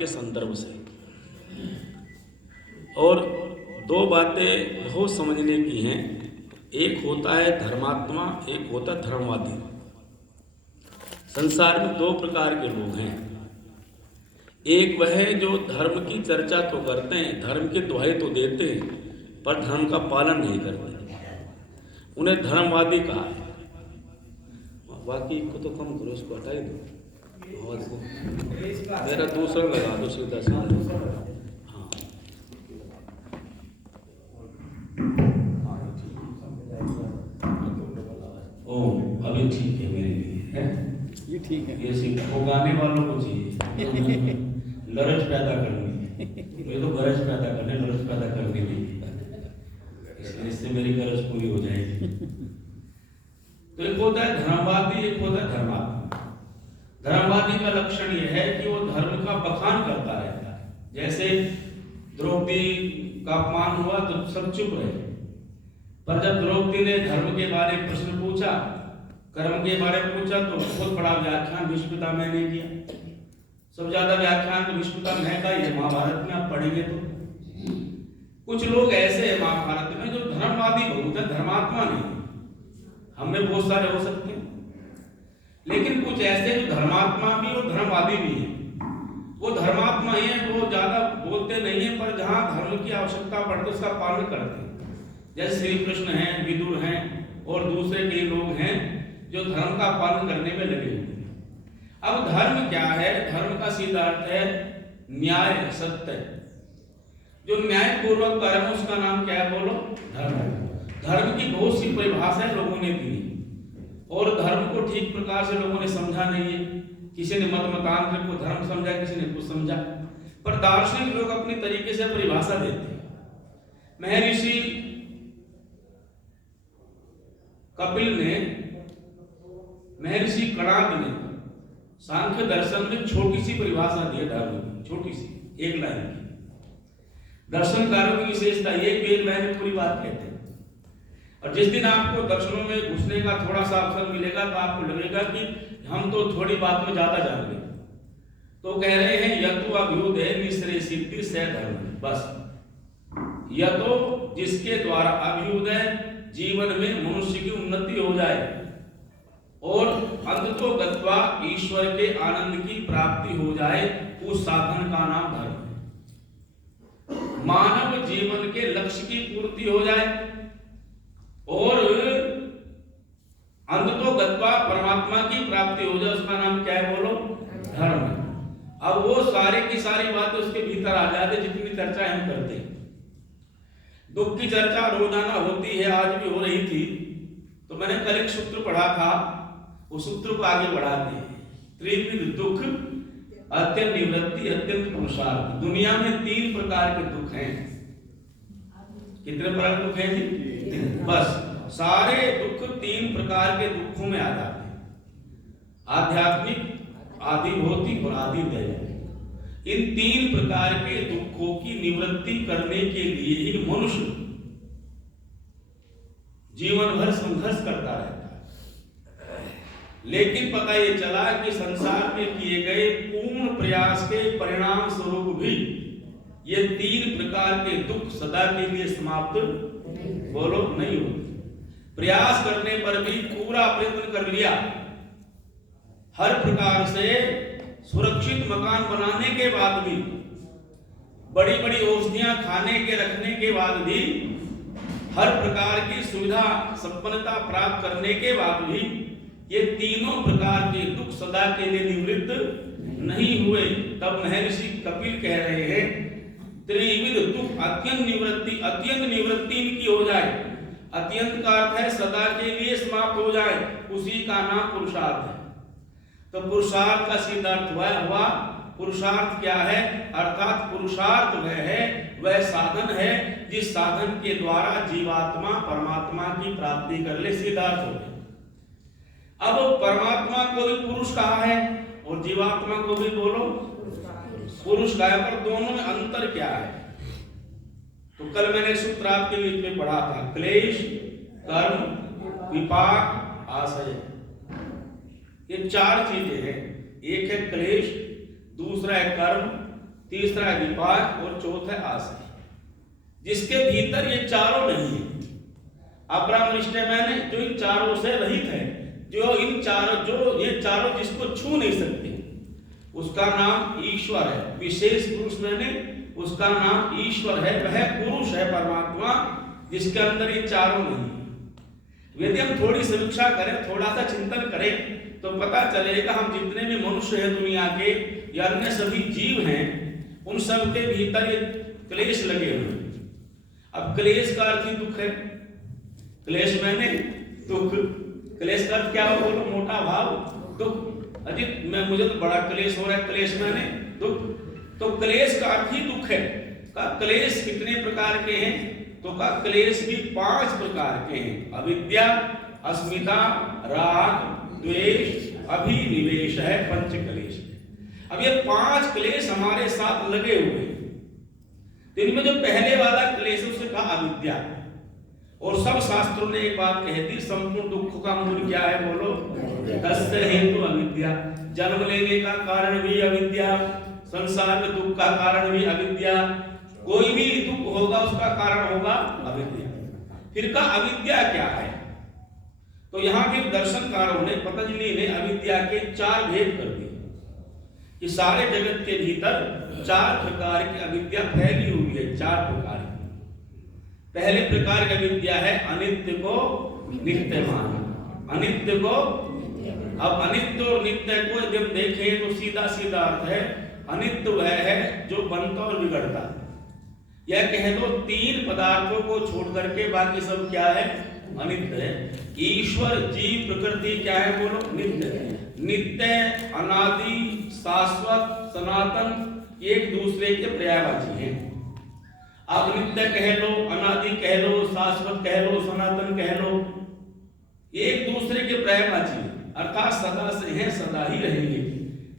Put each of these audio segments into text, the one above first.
के संदर्भ से। और दो बातें बहुत समझने की हैं। एक होता है धर्मात्मा, एक होता है धर्मवादी। संसार में दो प्रकार के लोग हैं। एक वह है जो धर्म की चर्चा तो करते हैं, धर्म की दुहाई तो देते हैं, पर धर्म का पालन नहीं करते, उन्हें धर्मवादी कहा है। बाकी को तो कम करो, इसको हटा ही दो। और मेरा दूसरा लगा दो सीधा सीधा। हाँ, ओ अभी ठीक है मेरे लिए, है ये ठीक है। ये सीधा गाने वालों को चाहिए लरज पैदा करनी, ये तो गरज पैदा करने, लरज पैदा करनी नहीं, इससे मेरी गरज पूरी हो जाएगी। तो एक होता है धर्मवादी, एक होता है धर्मात्मा। धर्मवादी का लक्षण यह है कि वो धर्म का बखान करता रहता है। जैसे द्रौपदी का अपमान हुआ तो सब चुप रहे, पर जब द्रौपदी ने धर्म के बारे में प्रश्न पूछा, कर्म के बारे में पूछा, तो बहुत बड़ा व्याख्यान भीष्म पितामह ने किया। सब ज्यादा व्याख्यान तो भीष्म पितामह का ही, महाभारत में आप पढ़ेंगे तो कुछ लोग ऐसे हैं महाभारत में जो धर्मवादी बहुत है, धर्मात्मा नहीं। हमें बहुत सारे हो सकते हैं, लेकिन कुछ ऐसे जो धर्मात्मा भी और धर्मवादी भी हैं। वो धर्मात्मा ही है, वो ज्यादा बोलते नहीं है, पर जहां धर्म की आवश्यकता पड़ती है उसका पालन करते हैं। जैसे श्री कृष्ण हैं, विदुर हैं और दूसरे कई लोग हैं जो धर्म का पालन करने में लगे हुए हैं। अब धर्म क्या है? धर्म का सीधा अर्थ है न्याय, सत्य। जो न्याय पूर्वक कर्म, उसका नाम क्या है? बोलो, धर्म। धर्म की बहुत सी परिभाषाएं लोगों ने दी और धर्म को ठीक प्रकार से लोगों ने समझा नहीं है। किसी ने मतांतर को धर्म समझा, किसी ने कुछ समझा, पर दार्शनिक लोग अपने तरीके से परिभाषा देते हैं। महर्षि कपिल ने, महर्षि कणाद ने सांख्य दर्शन में छोटी सी परिभाषा दी है धर्म की, छोटी सी, एक लाइन की। दर्शनकारों की विशेषता ये कि एक लाइन में पूरी बात कहते हैं। और जिस दिन आपको दर्शनों में घुसने का थोड़ा सा अवसर मिलेगा तो आपको लगेगा कि हम तो थोड़ी बात में ज्यादा जान गए। तो कह रहे हैं यतो अभ्युदय निश्रेय सिद्धि से धर्म। बस यतो, जिसके द्वारा अभ्युदय, जीवन में मनुष्य की उन्नति हो जाए, और अंततो गत्वा ईश्वर के आनंद की प्राप्ति हो जाए, उस साधन का नाम धर्म है। मानव जीवन के लक्ष्य की पूर्ति हो जाए और अंततो गत्वा परमात्मा की प्राप्ति हो जाए, उसका नाम क्या है? बोलो, धर्म। अब वो सारे की सारी बातें उसके भीतर आ जाते, जितनी चर्चा हम करते हैं। दुख की चर्चा रोजाना होती है, आज भी हो रही थी। तो मैंने कल एक सूत्र पढ़ा था, उस सूत्र को आगे बढ़ाते हैं। त्रिविध दुख, अत्यंत निवृत्ति, अत्यंत पुरुषार्थ। दुनिया में 3 प्रकार के दुख हैं। कितने प्रकार के दुख हैं जी? बस सारे दुख 3 प्रकार के दुखों में आ जाते हैं। आध्यात्मिक, आदि भौतिक और आदि दैविक। इन 3 प्रकार के दुखों की निवृत्ति करने के लिए ही मनुष्य जीवन भर संघर्ष करता रहता है। लेकिन पता ये चला कि संसार में किए गए पूर्ण प्रयास के परिणाम स्वरूप भी ये 3 प्रकार के दुख सदा के लिए समाप्त, बोलो, नहीं होते। प्रयास करने पर भी, पूरा प्रयत्न कर लिया, हर प्रकार से सुरक्षित मकान बनाने के बाद भी, बड़ी बड़ी औषधियां खाने के रखने के बाद भी, हर प्रकार की सुविधा संपन्नता प्राप्त करने के बाद भी ये तीनों प्रकार के दुख सदा के लिए निवृत्त नहीं हुए। तब महर्षि कपिल कह रहे हैं त्रिविध दुख अत्यंत निवृत्ति, अत्यंत निवृत्ति इनकी हो जाए। अत्यंत का अर्थ है सदा के लिए समाप्त हो जाए, उसी का नाम पुरुषार्थ है। तो पुरुषार्थ का सीधा अर्थ हुआ पुरुषार्थ क्या है? अर्थात पुरुषार्थ वह साधन है जिस साधन के द्वारा जीवात्मा परमात्मा की प्राप्ति कर ले। सीधा अर्थ हो गया। अब परमात्मा को भी पुरुष कहा है और जीवात्मा को भी, बोलो, पुरुष कहा है, पर दोनों में अंतर क्या है? तो कल मैंने सूत्र आपके बीच में पढ़ा था, क्लेश, कर्म, विपाक, आशय। ये 4 चीजें हैं। एक है क्लेश, दूसरा है कर्म, तीसरा है विपाक और चौथा है आशय। जिसके भीतर ये चारों नहीं है, अपरामृष्ट मैंने जो इन चारों से रहित है, जो ये चारों जिसको छू नहीं सकते, उसका नाम ईश्वर है। विशेष पुरुष मैंने उसका नाम ईश्वर है, वह पुरुष है परमात्मा जिसके अंदर ये चारों नहीं है। यदि हम थोड़ी समीक्षा करें, थोड़ा सा चिंतन करें तो पता चलेगा हम जितने भी मनुष्य हैं दुनिया के या अन्य सभी जीव हैं, उन सब के भीतर ये क्लेश लगे हुए हैं। अब क्लेश का अर्थ ही दुख है। क्लेश मैंने दुख, क्लेश का अर्थ क्या हो, बोलो मोटा भाव दुख। अजित मुझे तो बड़ा क्लेश हो रहा है, क्लेश मैंने दुख। तो क्लेश का अर्थ ही दुख है। का क्लेश कितने प्रकार के हैं, तो का क्लेश भी 5 प्रकार के हैं। अविद्या, अस्मिता, राग, द्वेष, अभिनिवेश है, पंच क्लेश। अब ये 5 क्लेश हमारे साथ लगे हुए हैं। तो इनमें जो पहले वाला क्लेश उसे कहा अविद्या। और सब शास्त्रों ने एक बात कह दी, संपूर्ण दुख का मूल क्या है, बोलो तस्य हेतु अविद्या। जन्म लेने का कारण भी अविद्या, संसार में दुख का कारण भी अविद्या, कोई भी दुख होगा उसका कारण होगा अविद्या। फिर का अविद्या क्या है, तो यहाँ के दर्शनकारों ने, पतंजलि ने अविद्या के 4 भेद कर दिए कि सारे जगत के भीतर 4 प्रकार की अविद्या फैली हुई है। 4 प्रकार की। पहले प्रकार की अविद्या है अनित्य को नित्य मानना। अनित्य को, अब अनित्य और नित्य को जब देखें तो सीधा सीधा अर्थ है, अनित्य वह है जो बनता और बिगड़ता है। यह कह दो 3 पदार्थों को छोड़ करके बाकी सब क्या है, अनित्य है। ईश्वर, जीव, प्रकृति क्या है, बोलो नित्य है। नित्य, अनादि, शाश्वत, सनातन, एक दूसरे के पर्यायवाची हैं। आप नित्य कह लो, अनादि कह लो, शाश्वत कह लो, सनातन कह लो, एक दूसरे के पर्यायवाची हैं, अर्थात सदा से हैं, सदा ही रहेंगे।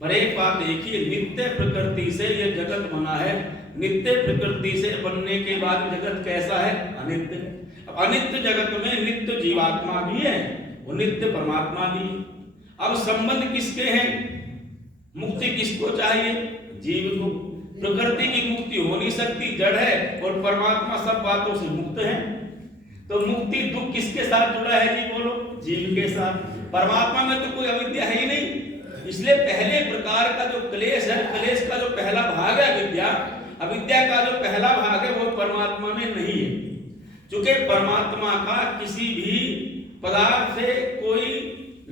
पर एक बात देखिए, नित्य प्रकृति से यह जगत बना है। नित्य प्रकृति से बनने के बाद जगत कैसा है, अनित्य। अनित्य जगत में नित्य जीवात्मा भी है और नित्य परमात्मा भी है। अब संबंध किसके हैं, मुक्ति किसको चाहिए, जीव को। प्रकृति की मुक्ति हो नहीं सकती, जड़ है, और परमात्मा सब बातों से मुक्त है। तो मुक्ति दुख किसके साथ जुड़ा है जी, बोलो जीव के साथ। परमात्मा में तो कोई अविद्या है ही नहीं। इसलिए पहले प्रकार का जो क्लेश है, क्लेश का जो पहला भाग है अविद्या, अविद्या का जो पहला भाग है वो परमात्मा में नहीं है। क्योंकि परमात्मा का किसी भी पदार्थ से कोई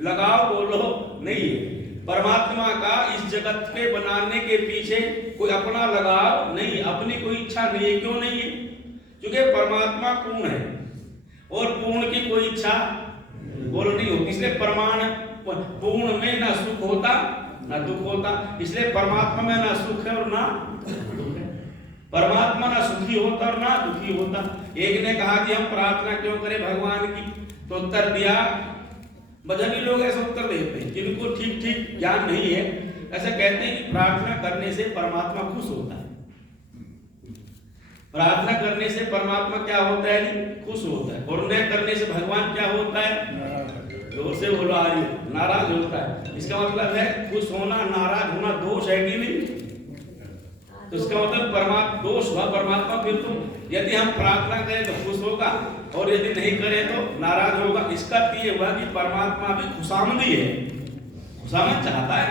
लगाव बोलो नहीं है। परमात्मा का इस जगत के बनाने के पीछे कोई अपना लगाव नहीं, अपनी कोई इच्छा नहीं है। क्यों नहीं है, क्योंकि परमात्मा पूर्ण है और पूर्ण की कोई इच्छा बोलो नहीं होती। इसलिए पूर्ण में ना सुख होता ना दुख होता। इसलिए परमात्मा में ना सुख है और ना दुख है। परमात्मा ना सुखी होता और ना दुखी होता। एक ने कहा कि हम प्रार्थना क्यों करें भगवान की, तो उत्तर दिया, मजहबी लोग ऐसा उत्तर देते हैं जिनको ठीक ठीक ज्ञान नहीं है, ऐसा कहते हैं कि प्रार्थना करने से परमात्मा खुश होता है। प्रार्थना करने से परमात्मा क्या होता है, खुश होता है। और न करने से भगवान क्या होता है, जोर से बोलो आर्य, नाराज होता है। इसका मतलब है खुश होना, नाराज होना दोष है कि नहीं। तो इसका मतलब परमात्मा दोष हुआ परमात्मा। फिर तो यदि हम प्रार्थना करें तो खुश होगा और यदि नहीं करें तो नाराज होगा। इसका ये हुआ कि परमात्मा भी खुशामदी है, खुशामद चाहता है।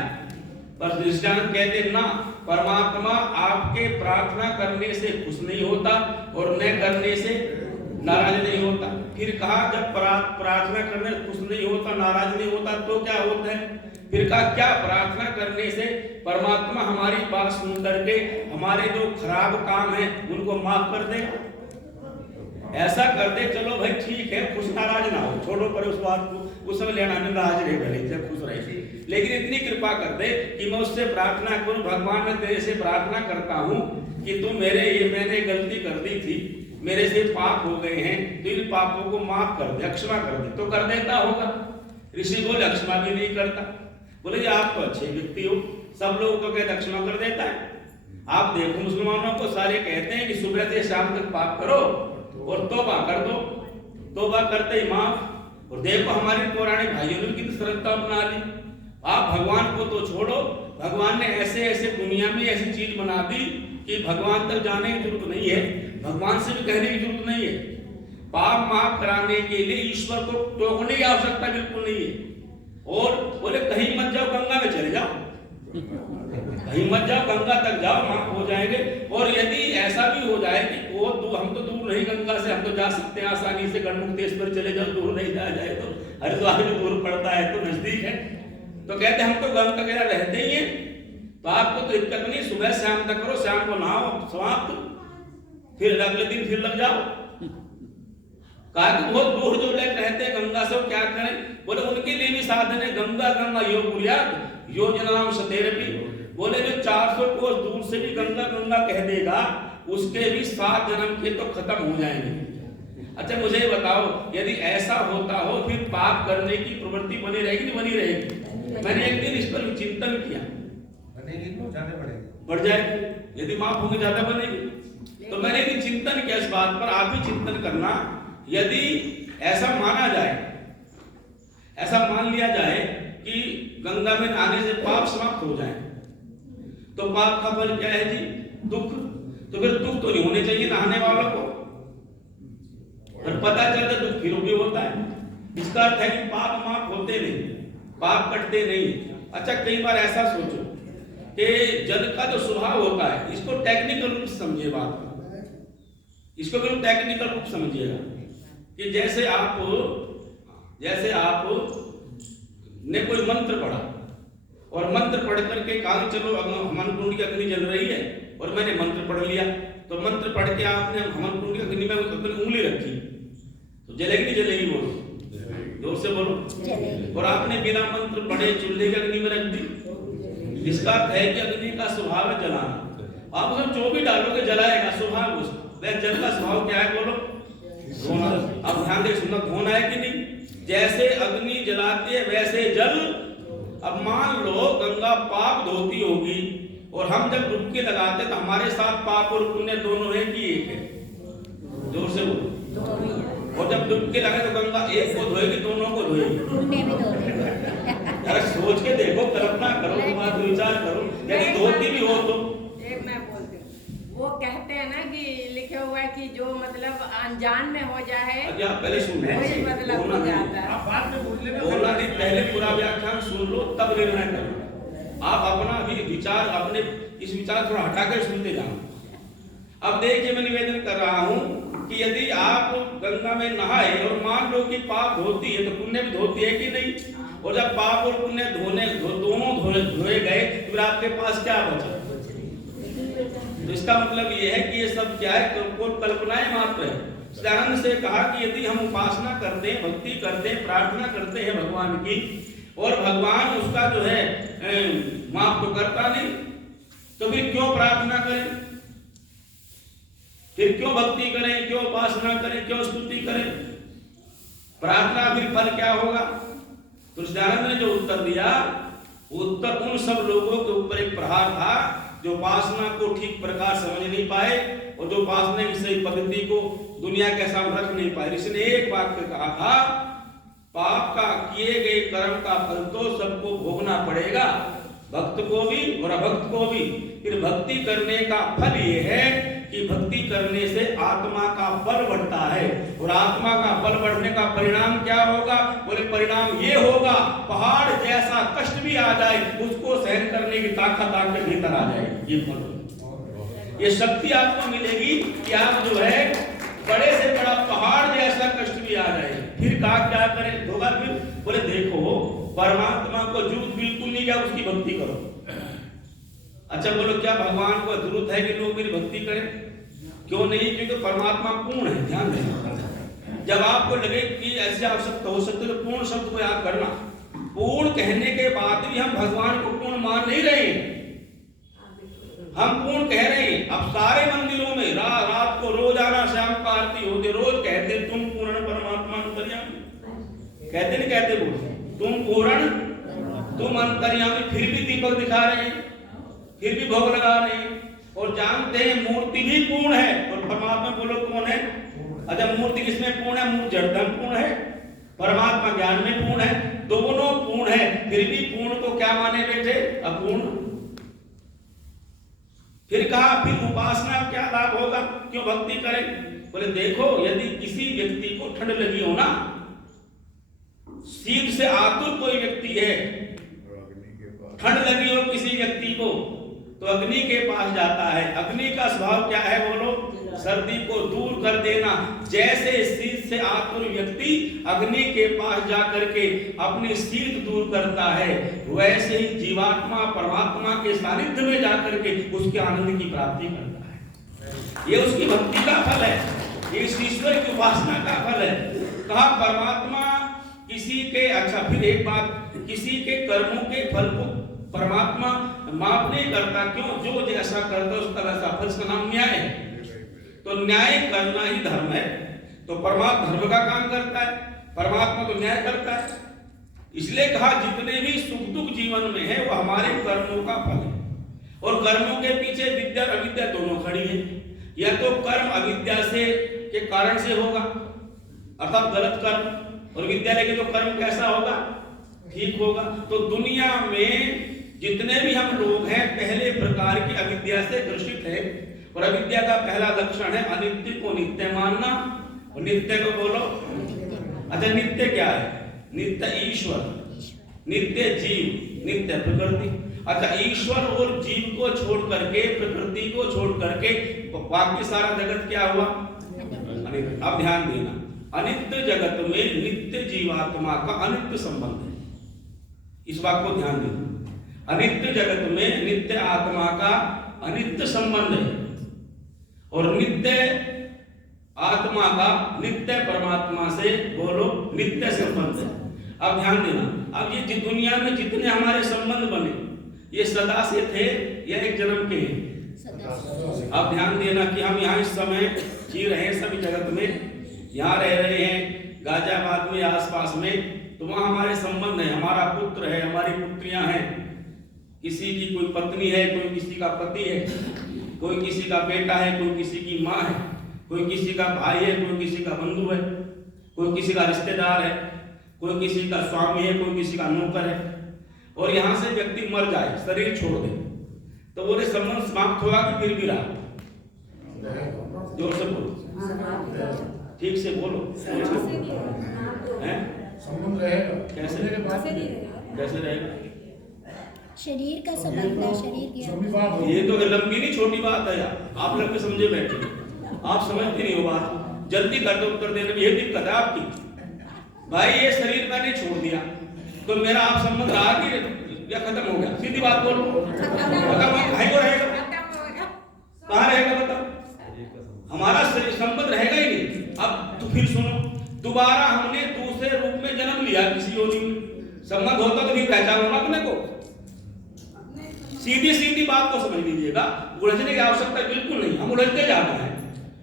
पर दृष्टांत कहते ना, परमात्मा आपके प्रार्थना करने से खुश नहीं होता और न करने से नाराज नहीं होता। फिर कहा जब प्रार्थना करने खुश नहीं होता, नाराज नहीं होता, तो क्या होता है। फिर कहा क्या प्रार्थना करने से परमात्मा हमारी बात सुन करके हमारे जो खराब काम है उनको माफ कर दे। ऐसा कर दे, चलो भाई ठीक है, खुश नाराज ना हो, छोड़ो पर उस बात को, उस समय लेना नाराज रहे, भले जब खुश रहे, लेकिन इतनी कृपा कर दे कि मैं उससे प्रार्थना करूं, भगवान मैं तेरे से प्रार्थना करता हूं कि तू मैंने गलती कर दी थी, मेरे से पाप हो गए हैं, तो इन पापों को माफ कर दे, क्षमा कर दे। तो कर देता होगा। ऋषि बोले क्षमा भी नहीं करता। बोले जी आप तो अच्छे व्यक्ति हो, सब लोग तो कहते क्षमा कर देता है। आप देखो मुसलमानों को सारे कहते हैं कि सुबह से शाम तक पाप करो और तौबा कर दो, तौबा करते ही माफ। और देखो हमारे पुराने भाइयों ने कितनी श्रद्धा अपना ली। आप भगवान को तो छोड़ो, भगवान ने ऐसे ऐसे दुनिया में ऐसी चीज बना दी कि भगवान तक जाने की जरूरत नहीं है, भगवान से भी कहने की जरूरत नहीं है। पाप माफ कराने के लिए ईश्वर को टोकने की आवश्यकता बिल्कुल नहीं है। और बोले कहीं मत जाओ, गंगा में चले जाओ, कहीं मत जाओ, गंगा तक जाओ, माफ हो जाएंगे। और यदि ऐसा भी हो जाए कि वो हम तो दूर नहीं गंगा से, हम तो जा सकते हैं आसानी से, गढ़मुक्तेश्वर चले जाओ, दूर नहीं जाया जाए तो, हरिद्वार भी दूर पड़ता है तो नजदीक है, तो कहते हम तो गंगा के रहते ही हैं, तो आपको तो दिक्कत नहीं, सुबह शाम तक करो, शाम को नहाओ, समाप्त, फिर अगले दिन फिर लग जाओ। कहा कि बहुत दूर जो लोग रहते हैं गंगा से, क्या करें? बोले उनके लिए भी साधन है, गंगा गंगा योग बुनियाद योजना नाम सतेरपी। बोले जो 400 कोस दूर से भी गंगा गंगा कह देगा, उसके भी 7 जन्म के तो खत्म हो जाएंगे। अच्छा मुझे बताओ, यदि ऐसा होता हो फिर पाप करने की प्रवृत्ति बनी रहेगी नहीं बनी रहेगी? मैंने एक दिन इस पर चिंतन किया, बनेगी तो ज्यादा बढ़ेगी, बढ़ जाएगी, यदि माफ होंगे ज्यादा बनेगी। तो मैंने एक दिन चिंतन किया इस बात पर, आप भी चिंतन करना। यदि ऐसा माना जाए, ऐसा मान लिया जाए कि गंगा में नहाने से पाप समाप्त हो जाए, तो पाप का फल क्या है जी? दुख। तो फिर दुख तो नहीं होने चाहिए नहाने वालों को, पर पता चलता दुख फिर भी होता है। इसका अर्थ है कि पाप माफ होते नहीं, पाप कटते नहीं। अच्छा कई बार ऐसा सोचो कि जल का जो स्वभाव होता है, इसको टेक्निकल रूप से समझिए बात, इसको बिल्कुल टेक्निकल रूप समझिएगा कि जैसे आप ने कोई मंत्र पढ़ा और मंत्र पढ़ करके कहा चलो हवन कुंड की अग्नि जल रही है, और मैंने मंत्र पढ़ लिया, तो मंत्र पढ़ के आपने हवन कुंड की अग्नि में अपनी उंगली रखी, तो जलेगी नहीं जलेगी? बोलो, जोर से बोलो। और आपने बिना मंत्र पढ़े चूल्हे की अग्नि में रख दी, इसका अर्थ है कि अग्नि का स्वभाव है जलाना। आप उसमें जो भी डालोगे जलाएगा, स्वभाव उसका। वह जल का स्वभाव क्या है? बोलो, धोना। अब ध्यान दे, सुनना, धोना है कि नहीं? जैसे अग्नि जलाती है वैसे जल। अब मान लो गंगा पाप धोती होगी और हम जब डुबकी लगाते तो हमारे साथ पाप और पुण्य दोनों है कि एक है? जोर से बोलो। और जब डुबकी लगे तो गंगा एक को धोएगी, दोनों को धोएगी? अरे सोच के देखो, कल्पना करो, तुम्हारा विचार करो, यदि धोती भी हो तो। मैं बोलती हूँ, वो कहते हैं ना कि लिखे हुआ है कि जो मतलब अनजान में हो जाए, पहले सुन ले, वही मतलब हो जाता है। आप बात में बोल लेना, बोलना नहीं, पहले पूरा व्याख्यान सुन लो तब निर्णय करो। आप अपना भी विचार, अपने इस विचार थोड़ा हटाकर सुनते जाओ। अब देखिए मैं निवेदन कर रहा हूँ कि यदि आप गंगा में नहाए और मान लो कि पाप धोती है तो पुण्य भी धोती है कि नहीं? और जब पाप और पुण्य दोनों धोए गए तो फिर आपके पास क्या बचा? तो इसका मतलब ये है कि ये सब क्या है? तो कल्पनाएं मात्र है। सदानंद से कहा कि यदि हम उपासना करते हैं, भक्ति करते हैं, प्रार्थना करते हैं भगवान की, और भगवान उसका जो है माफ तो करता नहीं, तो फिर क्यों प्रार्थना करें, फिर क्यों भक्ति करें, क्यों उपासना करें, क्यों स्तुति करें? प्रार्थना फिर फल क्या होगा? तो सदानंद ने जो उत्तर दिया, उत्तर उन सब लोगों के ऊपर एक प्रहार था जो उपासना को ठीक प्रकार समझ नहीं पाए और जो उपासना की सही पद्धति को दुनिया के सामने रख नहीं पाए। इसने एक वाक्य कहा था, पाप का किए गए कर्म का फल तो सबको भोगना पड़ेगा, भक्त को भी और अभक्त को भी। फिर भक्ति करने का फल ये है कि भक्ति करने से आत्मा का बल बढ़ता है, और आत्मा का बल बढ़ने का परिणाम क्या होगा? बोले परिणाम ये होगा, पहाड़ जैसा कष्ट भी आ जाए उसको सहन करने की ताकत आपके भीतर आ जाएगी। ये फल, ये शक्ति आपको मिलेगी कि आप जो है बड़े से बड़ा पहाड़ जैसा कष्ट भी आ जाए। फिर कहा क्या करें? होगा फिर? बोले देखो, परमात्मा को जरूरत बिल्कुल नहीं, क्या उसकी भक्ति करो। अच्छा बोलो, क्या भगवान को जरूरत है कि लोग मेरी भक्ति करें? क्यों नहीं? क्योंकि परमात्मा पूर्ण है। ध्यान देना, जब आपको लगे कि ऐसी आवश्यकता हो सकती है तो पूर्ण शब्द को याद करना। पूर्ण कहने के बाद भी हम भगवान को पूर्ण मान नहीं रहे, हम पूर्ण कह रहे हैं। अब सारे मंदिरों में रात को रोजाना शाम को आरती होती, रोज कहते तुम पूर्ण परमात्मा अंतर्यामी, कहते नहीं कहते? बोल, तुम पूर्ण, तुम अंतर्यामी। फिर भी दीपक दिखा रहे हैं, फिर भी भोग लगा रहे हैं, और जानते हैं मूर्ति भी पूर्ण है और परमात्मा बोलो कौन है? अच्छा मूर्ति किसमें पूर्ण है? मूर्ति जड़धन पूर्ण है, परमात्मा ज्ञान में पूर्ण है, दोनों पूर्ण है। फिर भी पूर्ण को क्या माने बैठे? अपूर्ण। फिर कहा फिर उपासना क्या लाभ होगा, क्यों भक्ति करें? बोले देखो, यदि किसी व्यक्ति को ठंड लगी हो ना, शीत से आतुर कोई व्यक्ति है, ठंड लगी हो किसी व्यक्ति को, तो अग्नि के पास जाता है। अग्नि का स्वभाव क्या है बोलो? सर्दी को दूर कर देना। जैसे शीत से आतुर व्यक्ति अग्नि के पास जाकर के अपनी शीत दूर करता है, वैसे ही जीवात्मा परमात्मा के सानिध्य में जाकर के उसके आनंद की प्राप्ति करता है। ये उसकी भक्ति का फल है, ये इस ईश्वर की उपासना का फल है। कहा परमात्मा किसी के, अच्छा फिर एक बात, किसी के कर्मों के फल को परमात्मा माफ नहीं करता। क्यों? जो जैसा करता है उसका वैसा फल। इसका नाम न्याय है। तो न्याय करना ही धर्म है। तो परमात्मा धर्म का काम करता है, परमात्मा तो न्याय करता है। इसलिए कहा जितने भी सुख दुख जीवन में है वो हमारे कर्मों का फल है। और कर्मों के पीछे विद्या और अविद्या दोनों खड़ी है। या तो कर्म अविद्या से के कारण से होगा, अर्थात गलत कर्म, और विद्या लेके तो कर्म कैसा होगा? ठीक होगा। तो दुनिया में जितने भी हम लोग हैं पहले प्रकार की अविद्या से ग्रसित है। और अविद्या का पहला लक्षण है अनित्य को नित्य मानना। और नित्य को बोलो, अच्छा नित्य क्या है? नित्य ईश्वर, नित्य जीव, नित्य प्रकृति। अच्छा ईश्वर और जीव को छोड़ करके, प्रकृति को छोड़ करके बाकी सारा जगत क्या हुआ? अनित्य। अब ध्यान देना, अनित्य जगत में नित्य जीवात्मा का अनित्य संबंध है। इस बात को ध्यान देना, अनित्य जगत में नित्य आत्मा का अनित्य संबंध है। और नित्य आत्मा का नित्य परमात्मा से बोलो नित्य संबंध है। अब ध्यान देना, अब ये दुनिया में जितने हमारे संबंध बने ये सदा से थे या एक जन्म के हैं? अब ध्यान देना कि हम यहाँ इस समय जी रहे हैं सभी जगत में, यहाँ रह रहे हैं गाजियाबाद में आसपास में, तो वहाँ हमारे संबंध है। हमारा पुत्र है, हमारी पुत्रियां हैं, किसी की कोई पत्नी है, कोई किसी का पति है, कोई किसी का बेटा है, कोई किसी की माँ है, कोई किसी का भाई है, कोई किसी का बंधु है, कोई किसी का रिश्तेदार है, कोई किसी का स्वामी है, कोई किसी का नौकर है। और यहाँ से व्यक्ति मर जाए, शरीर छोड़ दे, तो बोले संबंध समाप्त होगा कि फिर भी रहा? जोर से बोलो, ठीक से बोलो। संबंध रहेगा। कैसे कैसे रहेगा? शरीर का संबंध है, शरीर की। ये तो लंबी नहीं छोटी बात है यार, आप लोग समझे बैठे, आप समझते नहीं हो बात। जल्दी कर दो उत्तर देने में, ये दिक्कत है आपकी। भाई ये शरीर मैंने छोड़ दिया तो मेरा आप संबंध रहा कि या खत्म हो गया? सीधी बात बोलो, भाई को रहेगा? कहाँ रहेगा बताओ? हमारा संबंध रहेगा ही नहीं। अब तो फिर सुनो, दोबारा हमने दूसरे रूप में जन्म लिया किसी योनि में, संबंध होता तो भी पहचानो ना अपने को। सीधी सीधी बात को समझ लीजिएगा, उलझने की आवश्यकता बिल्कुल नहीं। हम उलझते जाते हैं,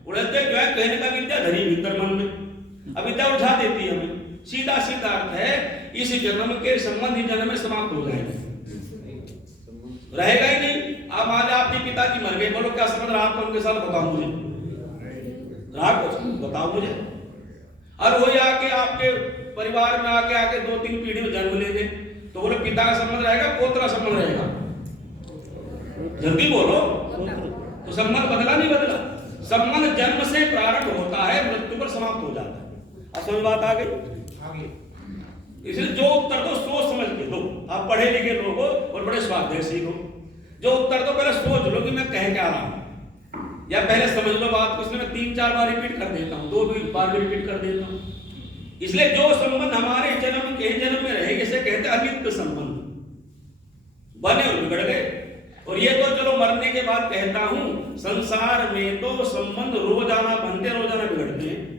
उलझते जो है कहने का विद्या धरी भीतर मन में, अविद्या उठा देती है हमें। सीधा सीधा अर्थ है इस जन्म के संबंध ही जन्म में समाप्त हो जाएगा, रहेगा ही नहीं। अब आज आपके पिताजी मर गए, बोलो क्या संबंध रहा आपको उनके साथ? बताओ मुझे, रहा कुछ? बताओ मुझे। और वही आके आपके परिवार में आके 2-3 पीढ़ी में जन्म ले गए, तो बोले पिता का संबंध रहेगा, पोता समझ रहेगा? जल्दी बोलो। तो संबंध बदला नहीं बदला? संबंध जन्म से प्रारंभ होता है, मृत्यु पर समाप्त हो जाता है। अब समझ बात आ गई? इसलिए जो उत्तर दो सोच समझ के दो। आप पढ़े लिखे लोग हो और बड़े स्वाध्यायी हो, जो उत्तर दो पहले सोच लो कि मैं कह क्या रहा हूं, या पहले समझ लो बात को। इसलिए मैं 3-4 बार रिपीट कर देता हूं, 2 बार भी रिपीट कर देता हूं। इसलिए जो संबंध हमारे जन्म के जन्म में रहे, इसे कहते हैं अनित्य संबंध, बने और बिगड़ गए। और ये तो चलो मरने के बाद कहता हूं, संसार में तो संबंध रोजाना बनते, रोजाना बिगड़ते हैं,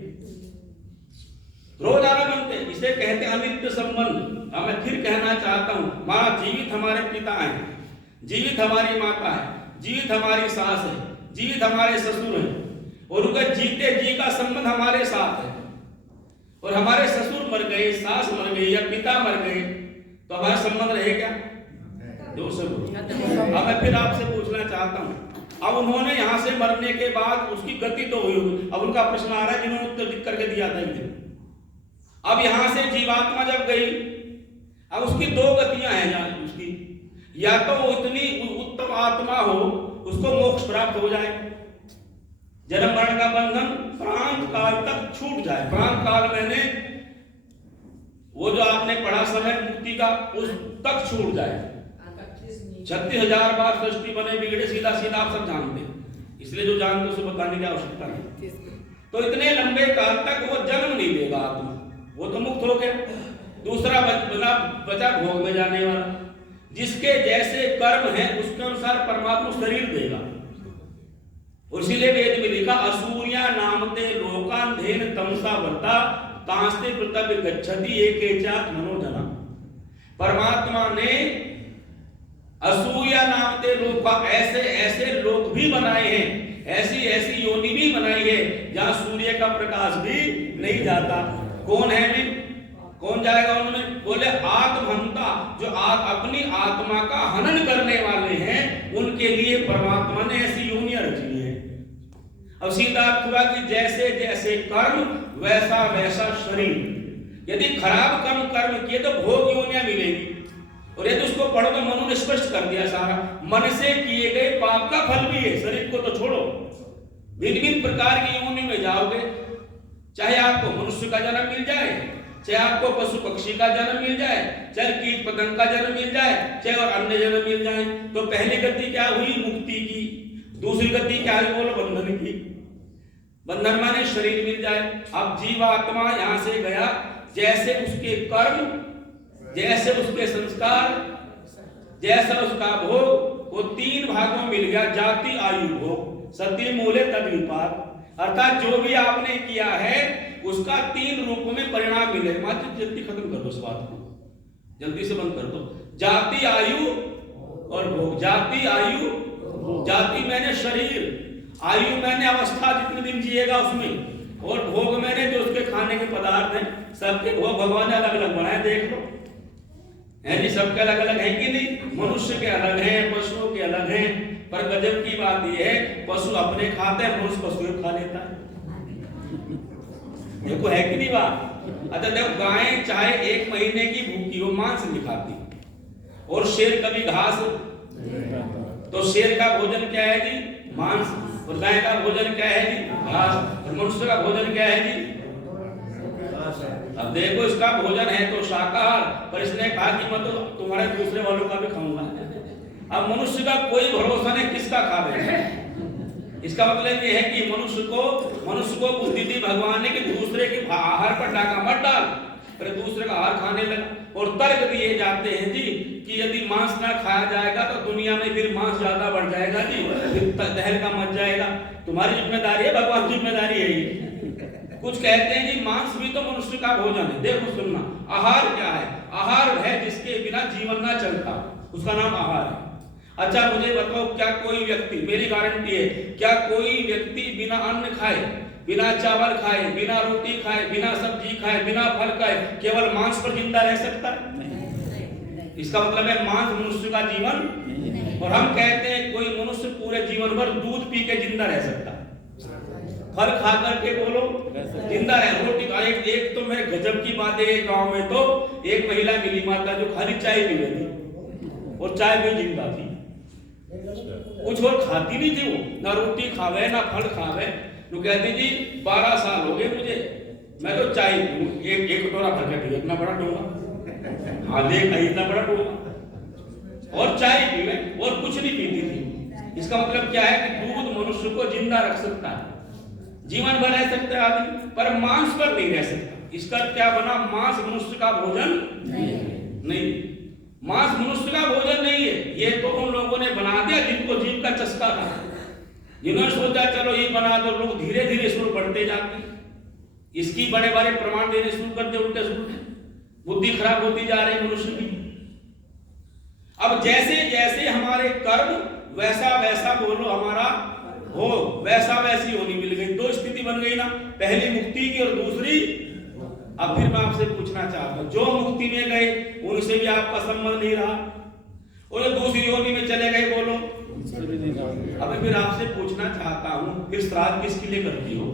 रोजाना बनते, इसे कहते हैं अनित्य संबंध। अब मैं फिर कहना चाहता हूं, मां जीवित हमारे पिता हैं, जीवित हमारी माता है, जीवित हमारी सास है, जीवित हमारे ससुर हैं, और उनका जीते जी का संबंध हमारे साथ है। और हमारे ससुर मर गए, सास मर गई या पिता मर गए, तो हमारा संबंध रहे क्या? जोर से बोलो। अब मैं फिर आपसे पूछना चाहता हूं, अब उन्होंने यहां से मरने के बाद उसकी गति तो हुई होगी। अब उनका प्रश्न आ रहा है जिन्होंने उत्तर लिख करके दिया था एक दिन। अब यहां से जीवात्मा जब गई, अब उसकी 2 गतियां हैं उसकी, या तो वो इतनी उत्तम आत्मा हो उसको मोक्ष प्राप्त हो जाए, जन्म मरण का बंधन प्रांत काल तक छूट जाए। प्रांत काल मैंने वो जो आपने पढ़ा समय मुक्ति का, उस तक छूट जाए। 36,000 बार सृष्टि बने बिगड़े, सीधा सीधा आप सब जानते हैं, इसलिए जो जानते उसे बताने की आवश्यकता नहीं। तो इतने लंबे काल तक वो जन्म नहीं देगा आत्मा, वो तो मुक्त हो गया। दूसरा बचा भोग में जाने वाला, जिसके जैसे कर्म है उसके अनुसार परमात्मा शरीर देगा। इसीलिए वेद में लिखा असूर्या नामते लोकांधेन तमसा वर्ता तांस्ते प्रतव्य गच्छति एकेचात् मनोजना। परमात्मा ने असूर्या नामते लोक, ऐसे ऐसे लोक भी बनाए हैं, ऐसी ऐसी योनि भी बनाई है जहां सूर्य का प्रकाश भी नहीं जाता। कौन है वे, कौन जाएगा उनमें? बोले आत्महंता, जो अपनी आत्मा का हनन करने वाले हैं, उनके लिए परमात्मा ने ऐसी योनियां रची है। अब सीधा अर्थ हुआ कि जैसे जैसे कर्म वैसा वैसा शरीर। यदि खराब कर्म किए तो भोग योनियां मिलेगी, और यदि उसको पढ़ो तो मनु ने स्पष्ट कर दिया सारा, मन से किए गए पाप का फल भी है। शरीर को तो छोड़ो, भिन्न भिन्न प्रकार की योनि में जाओगे, चाहे आपको मनुष्य का जन्म मिल जाए, चाहे आपको पशु पक्षी का जन्म मिल जाए, चाहे कीट पतंग का जन्म मिल जाए, चाहे और अन्य जन्म मिल जाए। तो पहली गति क्या हुई? मुक्ति की। दूसरी गति क्या हुई? बोलो बंधन की। बंधन माने शरीर मिल जाए। अब जीवात्मा यहां से गया, जैसे उसके कर्म, जैसे उसके संस्कार, जैसा उसका भोग, वो तीन भागों में मिल गया। जाति आयु भोग सती मूले तद विपाक, अर्थात जो भी आपने किया है उसका तीन रूपों में परिणाम मिले। मात्र जल्दी खत्म कर दो इस बात को, जल्दी से बंद कर दो। जाति आयु और भोग। जाति आयु, जाति मैंने शरीर, आयु मैंने अवस्था जितने दिन जिएगा उसमें, और भोग मैंने जो उसके खाने के पदार्थ हैं। सबके भोग भगवान ने अलग अलग बनाए, देख लो है जी, सबके अलग अलग है कि नहीं? मनुष्य के अलग हैं, पशुओं के अलग हैं, पर गजब की बात यह है पशु अपने खाते हैं, मनुष्य पशु खा लेता है। देखो है कि नहीं बात? अच्छा देखो, गाय चाहे 1 महीने की भूखी हो मांस नहीं खाती, और शेर कभी घास, तो शेर का भोजन क्या है जी? मांस। और गाय का भोजन क्या है जी? घास। और मनुष्य का भोजन क्या है जी? अब देखो, इसका भोजन है तो शाकाहार, पर इसने कहा कि मैं तो तुम्हारे दूसरे वालों का भी खाऊंगा। अब मनुष्य का कोई भरोसा नहीं किसका खावे। इसका मतलब ये है कि मनुष्य को बुद्धि दी भगवान ने कि दूसरे के आहार पर डाका मत डाल, फिर दूसरे का आहार खाने लगा। और तर्क दिए जाते हैं जी कि यदि मांस ना खाया जाएगा तो दुनिया में फिर मांस ज्यादा बढ़ जाएगा जी, फिर दहल का मच जाएगा। तुम्हारी जिम्मेदारी है, भगवान की जिम्मेदारी है ये। कुछ कहते हैं जी मांस भी तो मनुष्य का भोजन है। देखो सुनना, आहार क्या है? आहार है जिसके बिना जीवन ना चलता, उसका नाम आहार है। अच्छा मुझे बताओ, क्या कोई व्यक्ति, मेरी गारंटी है, क्या कोई व्यक्ति बिना अन्न खाए, बिना चावल खाए, बिना रोटी खाए, बिना सब्जी खाए, बिना फल खाए, केवल मांस पर जिंदा रह सकता है? इसका मतलब है मांस मनुष्य का जीवन। और हम कहते हैं कोई मनुष्य पूरे जीवन भर दूध पी के जिंदा रह सकता है, फल खा करके बोलो जिंदा रहे। रोटी खा, एक तो मेरे गजब की बात है, एक गांव में तो एक महिला मिली माता जो खाली चाय पी रही थी, और चाय में जिंदा थी, कुछ और खाती नहीं थी वो, ना रोटी खावे ना फल खावे। तो कहती जी 12 साल हो गए मुझे, मैं तो चाय पीऊं, एक कटोरा भर के पी, इतना बड़ा टोला, हाँ देख इतना बड़ा टोला, और चाय पीवे और कुछ नहीं पीती थी। इसका मतलब क्या है कि दूध मनुष्य को जिंदा रख सकता है, जीवन भर रह सकता है आदमी, पर मांस पर नहीं रह सकता। इसका क्या बना? मांस मनुष्य का भोजन नहीं। मांस मनुष्य का भोजन नहीं है। ये तो उन लोगों ने बना दिया जिनको जीव का चस्का था, जिन्होंने सोचा चलो ये बना दो, लोग धीरे धीरे शुरू बढ़ते जाते, इसकी बड़े बड़े प्रमाण देने शुरू करते, उल्टे सुलटे, बुद्धि खराब होती जा रही मनुष्य की। अब जैसे जैसे हमारे कर्म वैसा वैसा बोलो हमारा हो, वैसा वैसी होनी मिल गई। 2 स्थिति बन गई ना, पहली मुक्ति की और दूसरी। अब फिर मैं आपसे पूछना चाहता हूं, जो मुक्ति में गए उनसे भी आपका संबंध नहीं रहा, और जो दूसरी योनि में चले गए बोलो। अब फिर आपसे पूछना चाहता हूं, फिर श्राद्ध किसके लिए करती हो?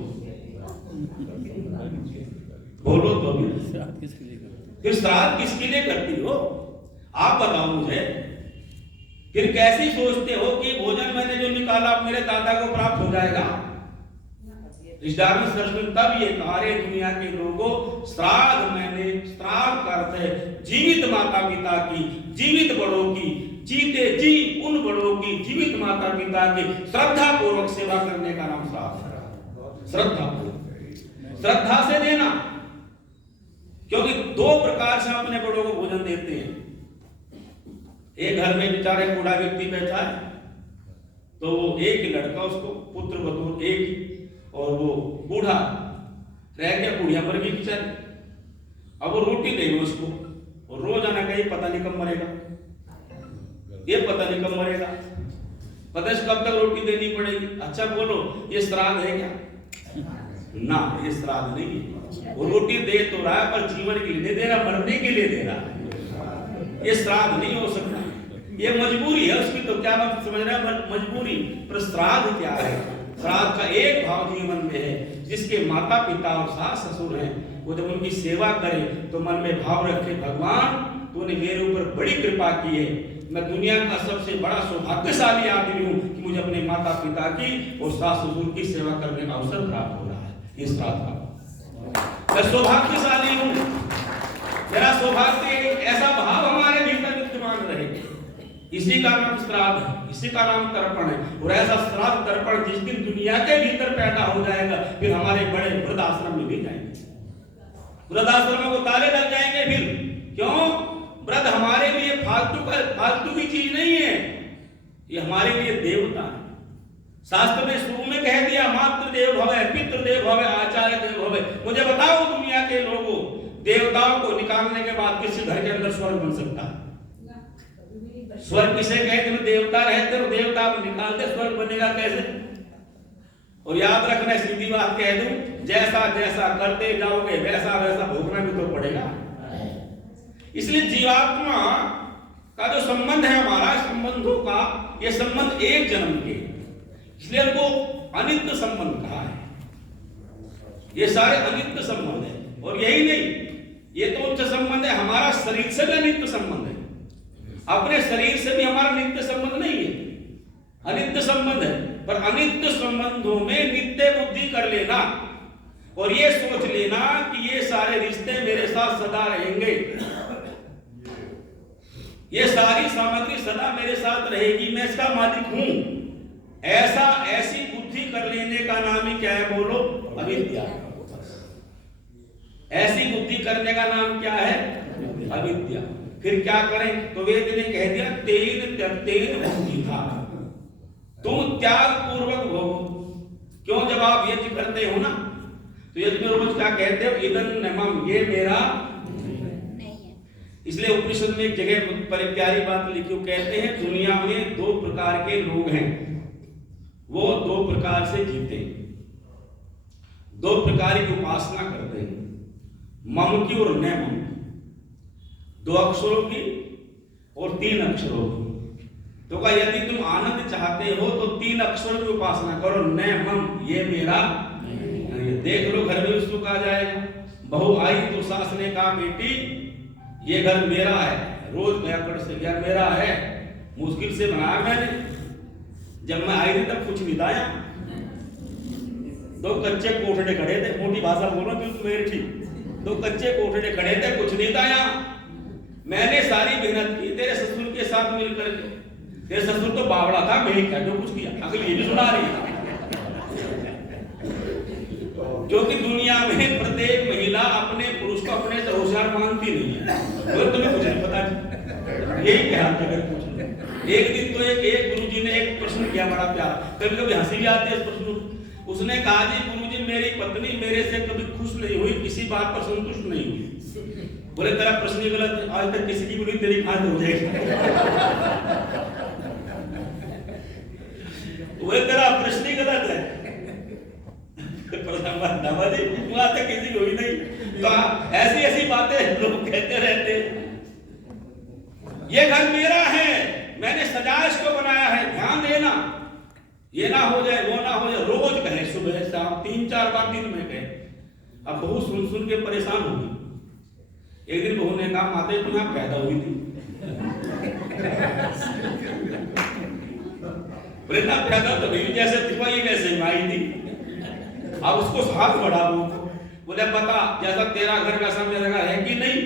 बोलो तो भी, फिर श्राद्ध किसके लिए करती हो? आप बताओ मुझे। फिर कैसी सोचते हो कि भोजन मैंने जो निकाला अब मेरे दादा को प्राप्त हो जाएगा? ऋषिदार ने सरस्वती तब ये कहा, रे दुनिया के लोगों, श्राद्ध मैंने, श्राद्ध का अर्थ है जीवित माता पिता की, जीवित बड़ों की, जीते जी उन बड़ों की, जीवित माता पिता की श्रद्धा पूर्वक सेवा करने का नाम श्राद्ध है। श्रद्धा पूर्वक, श्रद्धा से देना, क्योंकि दो प्रकार से अपने बड़ों को भोजन देते हैं। एक घर में बेचारे बूढ़ा व्यक्ति बैठा है, तो वो एक लड़का, उसको पुत्र बतूर एक, और वो बूढ़ा रह गया, बुढ़िया मर गई बेचारी। अब वो रोटी देंगे उसको, और रोज आना कहीं पता नहीं कब मरेगा, ये पता नहीं कब मरेगा, पता है कब तक रोटी देनी पड़ेगी। अच्छा बोलो, ये श्राद्ध है क्या? ना, ये श्राद्ध नहीं है। वो रोटी दे तो रहा है, पर जीवन के लिए नहीं दे रहा, मरने के लिए दे रहा है। ये श्राद्ध नहीं हो सकता, ये मजबूरी है उसकी। तो क्या बात समझ रहे हैं? मजबूरी। पर श्राद्ध क्या है? श्राद्ध का एक भाव जीवन में है, जिसके माता पिता और सास ससुर हैं, वो जब उनकी सेवा करे तो मन में भाव रखे, भगवान तूने मेरे ऊपर बड़ी कृपा की है, मैं दुनिया का सबसे बड़ा सौभाग्यशाली आदमी हूँ कि मुझे अपने माता पिता की और सास ससुर की सेवा करने का अवसर प्राप्त हो रहा है। ये श्राद्ध का मैं सौभाग्यशाली हूँ, मेरा सौभाग्य, ऐसा भाव हमारे भीतर विद्यमान रहे। इसी का नाम श्राद्ध है, इसी का नाम तर्पण है। और ऐसा श्राद्ध तर्पण जिस दिन दुनिया के भीतर पैदा हो जाएगा, फिर हमारे बड़े वृद्धाश्रम में भी जाएंगे, वृद्धाश्रमों को ताले लग जाएंगे। फिर क्यों? वृद्ध हमारे लिए फालतू की चीज नहीं है, ये हमारे लिए देवता है। शास्त्र ने शुरू में कह दिया, मातृ देव भवे, पितृ देव भवे, आचार्य देव भवे। मुझे बताओ दुनिया के लोगों, देवताओं को निकालने के बाद किसी घर के अंदर स्वर्ग बन सकता है? स्वर्ग किसे कहते हैं? देवता रहते हो, देवता निकाल दे, स्वर्ग बनेगा कैसे? और याद रखना, सीधी बात कह दूं, जैसा जैसा करते जाओगे वैसा वैसा भोगना भी तो पड़ेगा। इसलिए जीवात्मा का जो संबंध है हमारा, संबंधों का ये संबंध एक जन्म के, इसलिए उनको अनित्य संबंध कहा है। ये सारे अनित्य संबंध है। और यही नहीं, ये तो उच्च संबंध है, हमारा शरीर से भी अनित्य संबंध है, अपने शरीर से भी हमारा नित्य संबंध नहीं है, अनित्य संबंध है। पर अनित्य संबंधों में नित्य बुद्धि कर लेना और ये सोच लेना कि ये सारे रिश्ते मेरे साथ सदा रहेंगे, ये सारी सामग्री सदा मेरे साथ रहेगी, मैं इसका मालिक हूं, ऐसी बुद्धि कर लेने का नाम ही क्या है? बोलो, अविद्या। ऐसी बुद्धि करने का नाम क्या है? अविद्या। फिर क्या करें? तो वेद ने कह दिया, तेन त्यक्तेन भोगिता, तुम त्याग पूर्वक भोगो। क्यों? जब आप यज्ञ करते हो ना, तो यज्ञ में रोज क्या कहते हो? इदं नमम, ये मेरा नहीं है। इसलिए उपनिषद में एक जगह पर एक प्यारी बात लिखी, वो कहते हैं दुनिया में दो प्रकार के लोग हैं, वो दो प्रकार से जीते हैं, दो प्रकार की उपासना करते हैं, मम की और न मम, दो अक्षरों की और तीन अक्षरों की। तो कहा यदि तुम आनंद चाहते हो तो तीन अक्षरों की उपासना करो, न मम, ये मेरा नहीं। देख लो घर में सुख आ जाएगा। बहू आई तो सास ने कहा, बेटी ये घर मेरा है, रोज बैकड़ से गया मेरा है, मुश्किल से बनाया मैंने, जब मैं आई थी तब कुछ नहीं था, दो कच्चे कोठड़े खड़े थे, मोटी भाषा बोलो तो मेरी ठीक, दो कच्चे कोठड़े खड़े थे, कुछ नहीं था यहाँ। मैंने सारी मेहनत की तेरे ससुर के साथ मिलकर के, तेरे ससुर तो बावड़ा था, मैं क्या जो कुछ किया, अगली ये भी सुना रही है। क्योंकि दुनिया में प्रत्येक महिला अपने पुरुष को अपने से होशियार मानती नहीं है, और तुम्हें कुछ नहीं पता, यही कहा था। एक दिन तो एक गुरुजी ने एक प्रश्न किया बड़ा प्यारा, कभी कभी हंसी भी आती है इस प्रश्न। उसने कहा, जी गुरुजी मेरी पत्नी मेरे से कभी खुश नहीं हुई, किसी बात पर संतुष्ट नहीं हुई। बोले तेरा प्रश्न ही गलत है, आज तक किसी की भी तेरी खाद हो जाएगी। वो तेरा प्रश्न ही गलत है, वहां तक किसी को ही नहीं। तो ऐसी ऐसी बातें लोग कहते रहते। ये घर मेरा है, मैंने सजाया इसको बनाया है, ध्यान देना, ये ना हो जाए वो ना हो जाए। रोज कहे, सुबह शाम 3-4 बार दिन में कहे। अब बहू सुन सुन के परेशान होगी। एक दिन बहू ने कहा, माता तुम यहाँ पैदा हुई थी? बोले ना पैदा तो नहीं जैसे थी वही वैसे आई थी। अब उसको हाथ बढ़ा बोले बता जैसा तेरा घर वैसा मेरा घर है कि नहीं।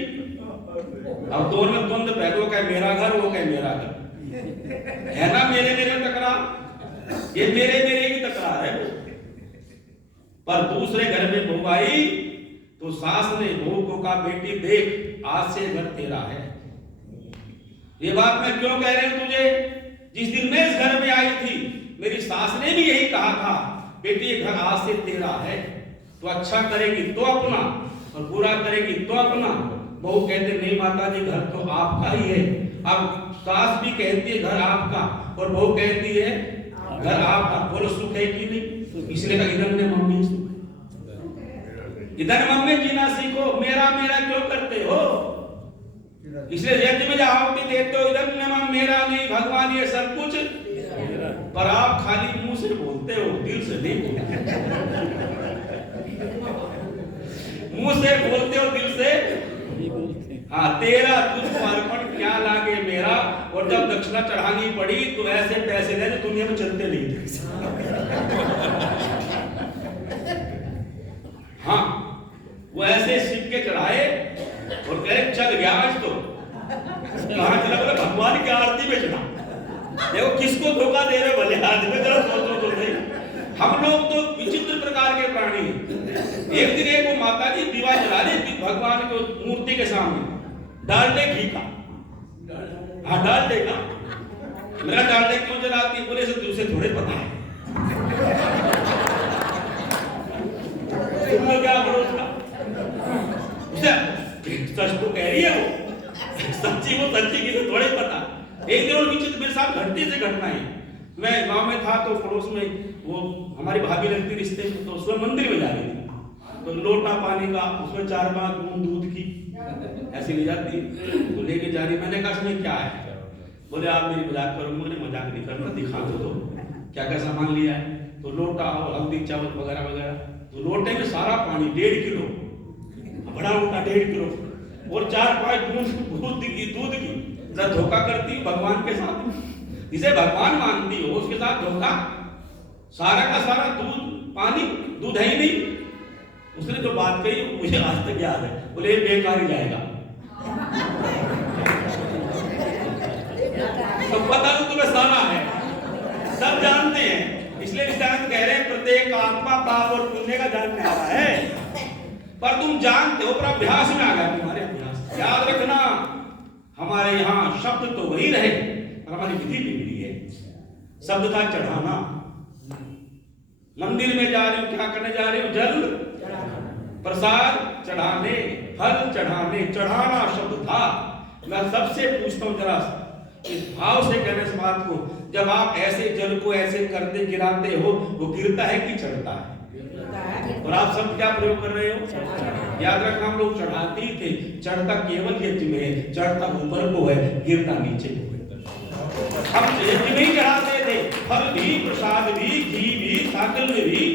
अब दोनों में द्वंद पैदा हो, कहे मेरा घर, वो कहे मेरा घर, है ना मेरे मेरे तकरार, ये मेरे मेरे की तकरार है। पर दूसरे घर में बहू आई तो सास ने बहू को कहा बेटी देख आज से घर तेरा है। ये बात मैं क्यों कह रही हूं तुझे, जिस दिन मैं इस घर में आई थी मेरी सास ने भी यही कहा था बेटी ये घर आज से तेरा है, तो अच्छा करेगी तो अपना और बुरा करेगी तो अपना। बहू कहते नहीं माता जी घर तो आपका ही है। अब सास भी कहती है घर आपका और बहू कहती है घर आपका। बोलो सुख है कि नहीं। इसलिए कहा इधर ने मम्मी सुख है, इधर मम्मी जीना सीखो, मेरा मेरा क्यों करते हो। इसलिए यज्ञ में जहां भी देते हो इधर न मेरा नहीं भगवान ये सब कुछ, पर आप खाली मुंह से बोलते हो दिल से नहीं बोलते। मुंह से बोलते हो दिल से हाँ तेरा तुझ अर्पण क्या लागे मेरा। और जब दक्षिणा चढ़ानी पड़ी तो ऐसे पैसे ले जो दुनिया में चलते नहीं थे। हाँ वो ऐसे सिक्के चढ़ाए और कहे चल गया आज तो। कहां चला, बोले भगवान की आरती में चढ़ा। देखो किसको धोखा दे रहे भले आदमी, जरा सोचो तो सही। हम लोग तो विचित्र प्रकार के प्राणी हैं। एक दिन एक वो माता जी दीवा जला रही भगवान को मूर्ति के सामने, डालडे घी का, हाँ डालडे का। मेरा डालडे क्यों जलाती है, बोले तुझे थोड़े पता है, तुम लोग क्या करो उसका। सच तो कह रही है वो, सच्ची वो सच्ची किसे थोड़े पता। एक दिन विचित्र मेरे साथ घटती से घटना है। मैं गांव में था तो पड़ोस में वो हमारी भाभी लगती रिश्ते में, तो उसमें मंदिर में जा रही थी तो लोटा पानी का उसमें 4-5 बूंद दूध की ऐसी ले जाती है, वो लेके जा रही। मैंने कहा इसमें क्या है, बोले आप मेरी मजाक करो। मैंने मजाक नहीं करना, दिखा दो क्या क्या सामान लिया है। तो लोटा और हल्दी चावल वगैरह वगैरह, तो लोटे में सारा पानी 1.5 किलो, बड़ा लोटा 1.5 किलो और 4-5 बूंद दूध की। धोखा करती भगवान के साथ, जिसे भगवान मानती हो उसके साथ धोखा। सारा का सारा दूध पानी, दूध है ही नहीं। उसने जो बात कही मुझे आज तक याद है, बोले बेकार ही जाएगा। तो पता तो तुम्हें सारा है, सब जानते हैं। इसलिए विश्रांत कह रहे हैं प्रत्येक आत्मा पाप और पुण्य का जानने वाला है। पर तुम जानते हो, पर अभ्यास में आ गया तुम्हारे अभ्यास। याद रखना हमारे यहाँ शब्द तो वही रहे पर हमारी विधि बिगड़ी है। शब्द था चढ़ाना। मंदिर में जा रहे हो, क्या करने जा रहे हो, जल प्रसाद चढ़ाने, फल चढ़ाने, चढ़ाना शब्द था। मैं सबसे पूछता हूँ जरा इस भाव से कहने इस बात को, जब आप ऐसे जल को ऐसे करते गिराते हो, वो गिरता है कि चढ़ता है? और आप सब क्या प्रयोग कर रहे हो? याद रखना हम लोग चढ़ाते ही थे। चढ़ता केवल यज्ञ में है, चढ़ता ऊपर को है, गिरता नीचे को है। हम यज्ञ में ही चढ़ाते थे, फल भी, प्रसाद भी, घी भी, साकल में भी,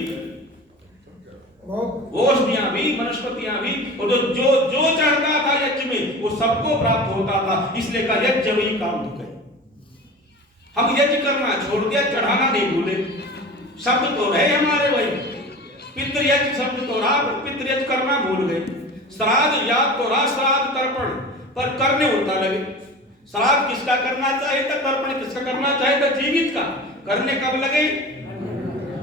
औषधियां भी, वनस्पतियां भी, और जो जो चढ़ता था यज्ञ में वो सबको प्राप्त होता था। इसलिए का यज्ञ वही काम दुख है। हम यज्ञ करना छोड़ दिया, चढ़ाना नहीं भूले। शब्द तो रहे हमारे वही, पितृयज्ञ शब्द तो रहा, पितृयज्ञ करना भूल गए। श्राद्ध याद तो रहा, श्राद्ध तर्पण, पर करने होता लगे। श्राद्ध किसका करना चाहिए था, तर्पण किसका करना चाहिए था, जीवित का। करने कब लगे?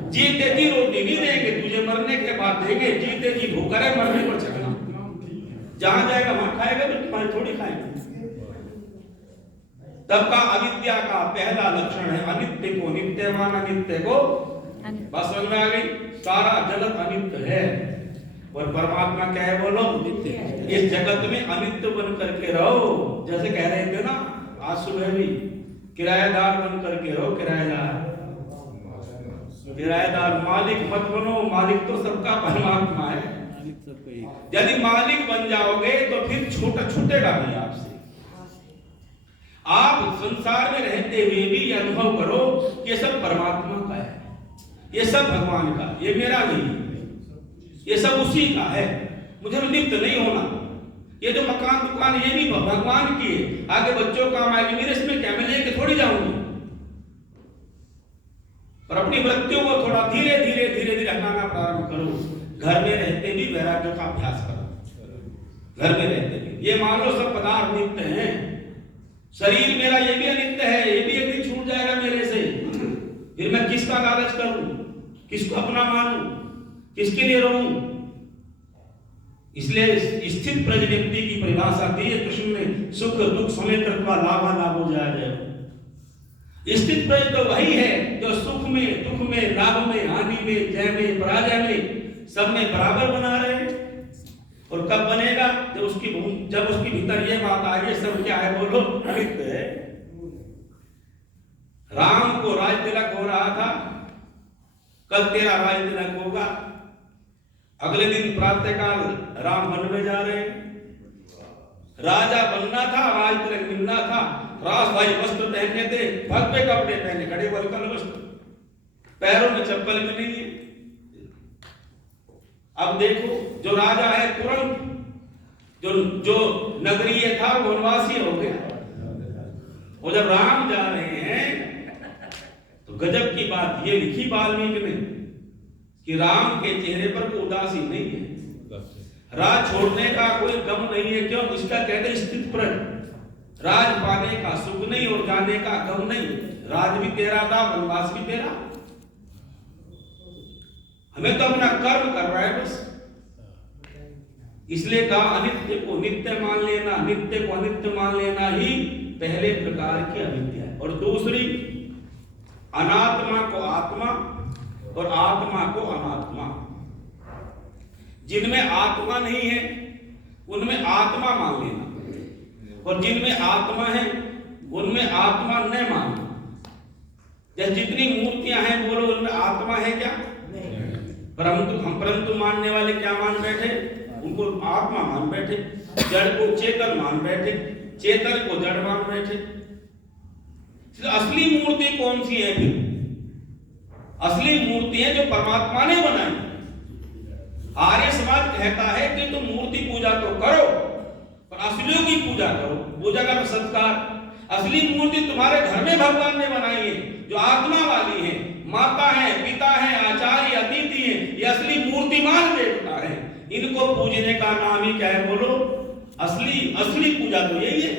जीते जी रोटी नहीं देंगे तुझे, मरने के बाद देंगे। जीते जी भूखा है, मरने पर चलना। जहां जाएगा वहां खाएगा, तो तुम्हारे थोड़ी खाएगा। तब का अविद्या का पहला लक्षण है अनित्य को नित्य माना, नित्य को बस समझ में आ गई। सारा जगत अनित्य है और परमात्मा क्या है, बोलो नित्य। इस जगत में अनित्य बन करके रहो। जैसे कह रहे थे ना आज सुबह भी, किराएदार बन करके रहो। किराएदार, मालिक मत बनो। मालिक तो सबका परमात्मा है। यदि मालिक बन जाओगे तो फिर छूटेगा नहीं आपसे। आप संसार में रहते हुए भी ये अनुभव करो कि ये सब परमात्मा का है, ये सब भगवान का, ये मेरा नहीं, ये सब उसी का है। मुझे लिप्त नहीं होना। ये जो मकान दुकान ये भी भगवान की है, आगे बच्चों काम आएगी, मेरे इसमें क्या, मैं लेके थोड़ी जाऊंगी। पर अपनी वृत्तियों को थोड़ा धीरे धीरे धीरे धीरे हटाना प्रारंभ करो। घर में रहते भी वैराग्य का अभ्यास करो। घर में रहते भी ये मान लो सब पदार्थ नित्य हैं, शरीर मेरा ये भी अनित्य है, ये भी एक दिन छूट जाएगा मेरे से, फिर मैं किसका लालच करूं, किसको अपना मानूं, किसके लिए रहूं। इसलिए स्थित प्रज्ञ व्यक्ति की परिभाषा दी है कृष्ण ने, सुख दुख समेत लाभा लाभो जाए। स्थित प्रज्ञ तो वही है जो सुख में दुख में लाभ में हानि में जय में पराजय में सब में बराबर बना रहे। और कब बनेगा? जब उसकी भीतर ये बात आ गई सब क्या है बोलो, अनित्य है। राम को राज तिलक हो रहा था, कल तेरा राज तिलक होगा। अगले दिन प्रातःकाल राम वन में जा रहे हैं, राजा बनना था, राज तिलक मिलना था, राजभाई वस्त्र पहनने थे, भव्य कपड़े पहने खड़े, वल्कल वस्त्र, पैरों में चप्पल भी नहीं है। अब देखो जो राजा है तुरंत जो नगरीय था वो वनवासी हो गया। और जब राम जा रहे हैं तो गजब की बात ये लिखी वाल्मीकि ने कि राम के चेहरे पर कोई उदासी नहीं है, राज छोड़ने का कोई गम नहीं है। क्यों? इसका कहते हैं स्थित प्रज्ञ। राज पाने का सुख नहीं और जाने का गम नहीं। राज भी तेरा था, वनवास भी तेरा, हमें तो अपना कर्म कर रहा है बस। इसलिए कहा अनित्य को नित्य मान लेना, नित्य को अनित्य मान लेना ही पहले प्रकार की अविद्या है। और दूसरी अनात्मा को आत्मा और आत्मा को अनात्मा। जिनमें आत्मा नहीं है उनमें आत्मा मान लेना, और जिनमें आत्मा है उनमें आत्मा न मानना। जैसे जितनी मूर्तियां हैं बोलो उनमें आत्मा है क्या? परंतु मानने वाले क्या मान बैठे? उनको आत्मा मान बैठे। जड़ को चेतन मान बैठे, चेतन को जड़ मान बैठे। असली मूर्ति कौन सी है फिर? असली मूर्ति है जो परमात्मा ने बनाई। आर्य समाज कहता है कि तुम मूर्ति पूजा तो करो पर असलियों की पूजा करो। पूजा का संस्कार, असली मूर्ति तुम्हारे घर में भगवान ने बनाई है जो आत्मा वाली है, माता है, पिता है, आचार्य, अतिथि है, ये असली मूर्तिमान देवता है। इनको पूजने का नाम ही क्या है बोलो? असली पूजा तो यही है।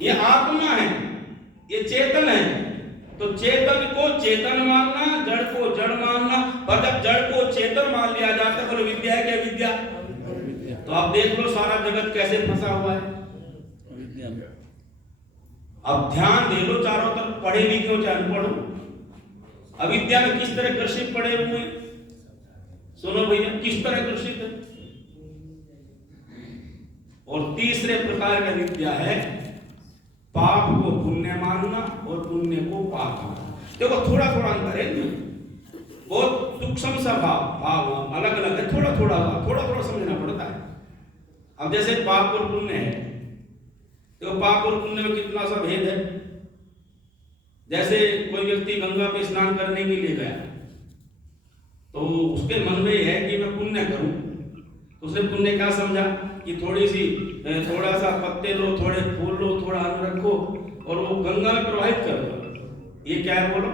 ये आत्मा है, ये चेतन है, तो चेतन को चेतन मानना, जड़ को जड़ मानना। पर जब जड़ को चेतन मान लिया जाता है बोलो विद्या है क्या? विद्या। तो आप देख लो सारा जगत कैसे फंसा हुआ है। अब ध्यान दे लो चारों तरफ, पढ़े लिखे हो चाहे अनपढ़ हो, अविद्या में किस तरह ग्रसित पड़े हुए हैं। सुनो भैया, किस तरह ग्रसित है। और तीसरे प्रकार का विद्या है पाप को पुण्य मानना और पुण्य को पाप मानना। देखो थोड़ा थोड़ा अंतर है, बहुत सूक्ष्म सा भाव अलग अलग है, थोड़ा थोड़ा समझना पड़ता है। अब जैसे पाप और पुण्य है, देखो पाप और पुण्य में कितना सा भेद है। जैसे कोई व्यक्ति गंगा पे स्नान करने के लिए गया तो उसके मन में है कि मैं पुण्य करूं, तो उसने पुण्य क्या समझा कि थोड़ा सा पत्ते लो, थोड़े फूल लो, थोड़ा अन्न रखो और वो गंगा में प्रवाहित कर दो। ये क्या है बोलो?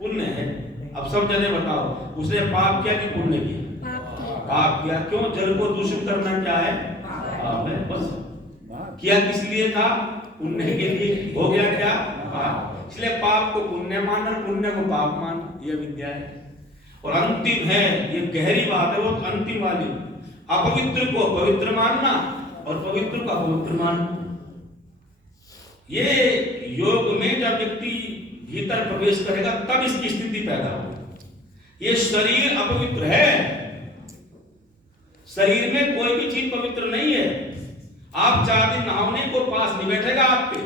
पुण्य है। अब सब जने बताओ, उसने पाप किया कि पुण्य किया? पाप किया। क्यों? जल को दूषित करना क्या है? पाप है। बस किया किस लिए था? पुण्य के लिए। हो गया क्या? पाप। इसलिए पाप को पुण्य मानना, पुण्य को पाप मानना, यह विद्या है। और अंतिम है, ये गहरी बात है, वो अंतिम वाली, अपवित्र को पवित्र मानना और पवित्र को अपवित्र मानना। ये योग में जब व्यक्ति भीतर प्रवेश करेगा तब इसकी स्थिति पैदा होगी। ये शरीर अपवित्र है, शरीर में कोई भी चीज पवित्र नहीं है। आप 4 दिन नहाने को पास नहीं बैठेगा आपके,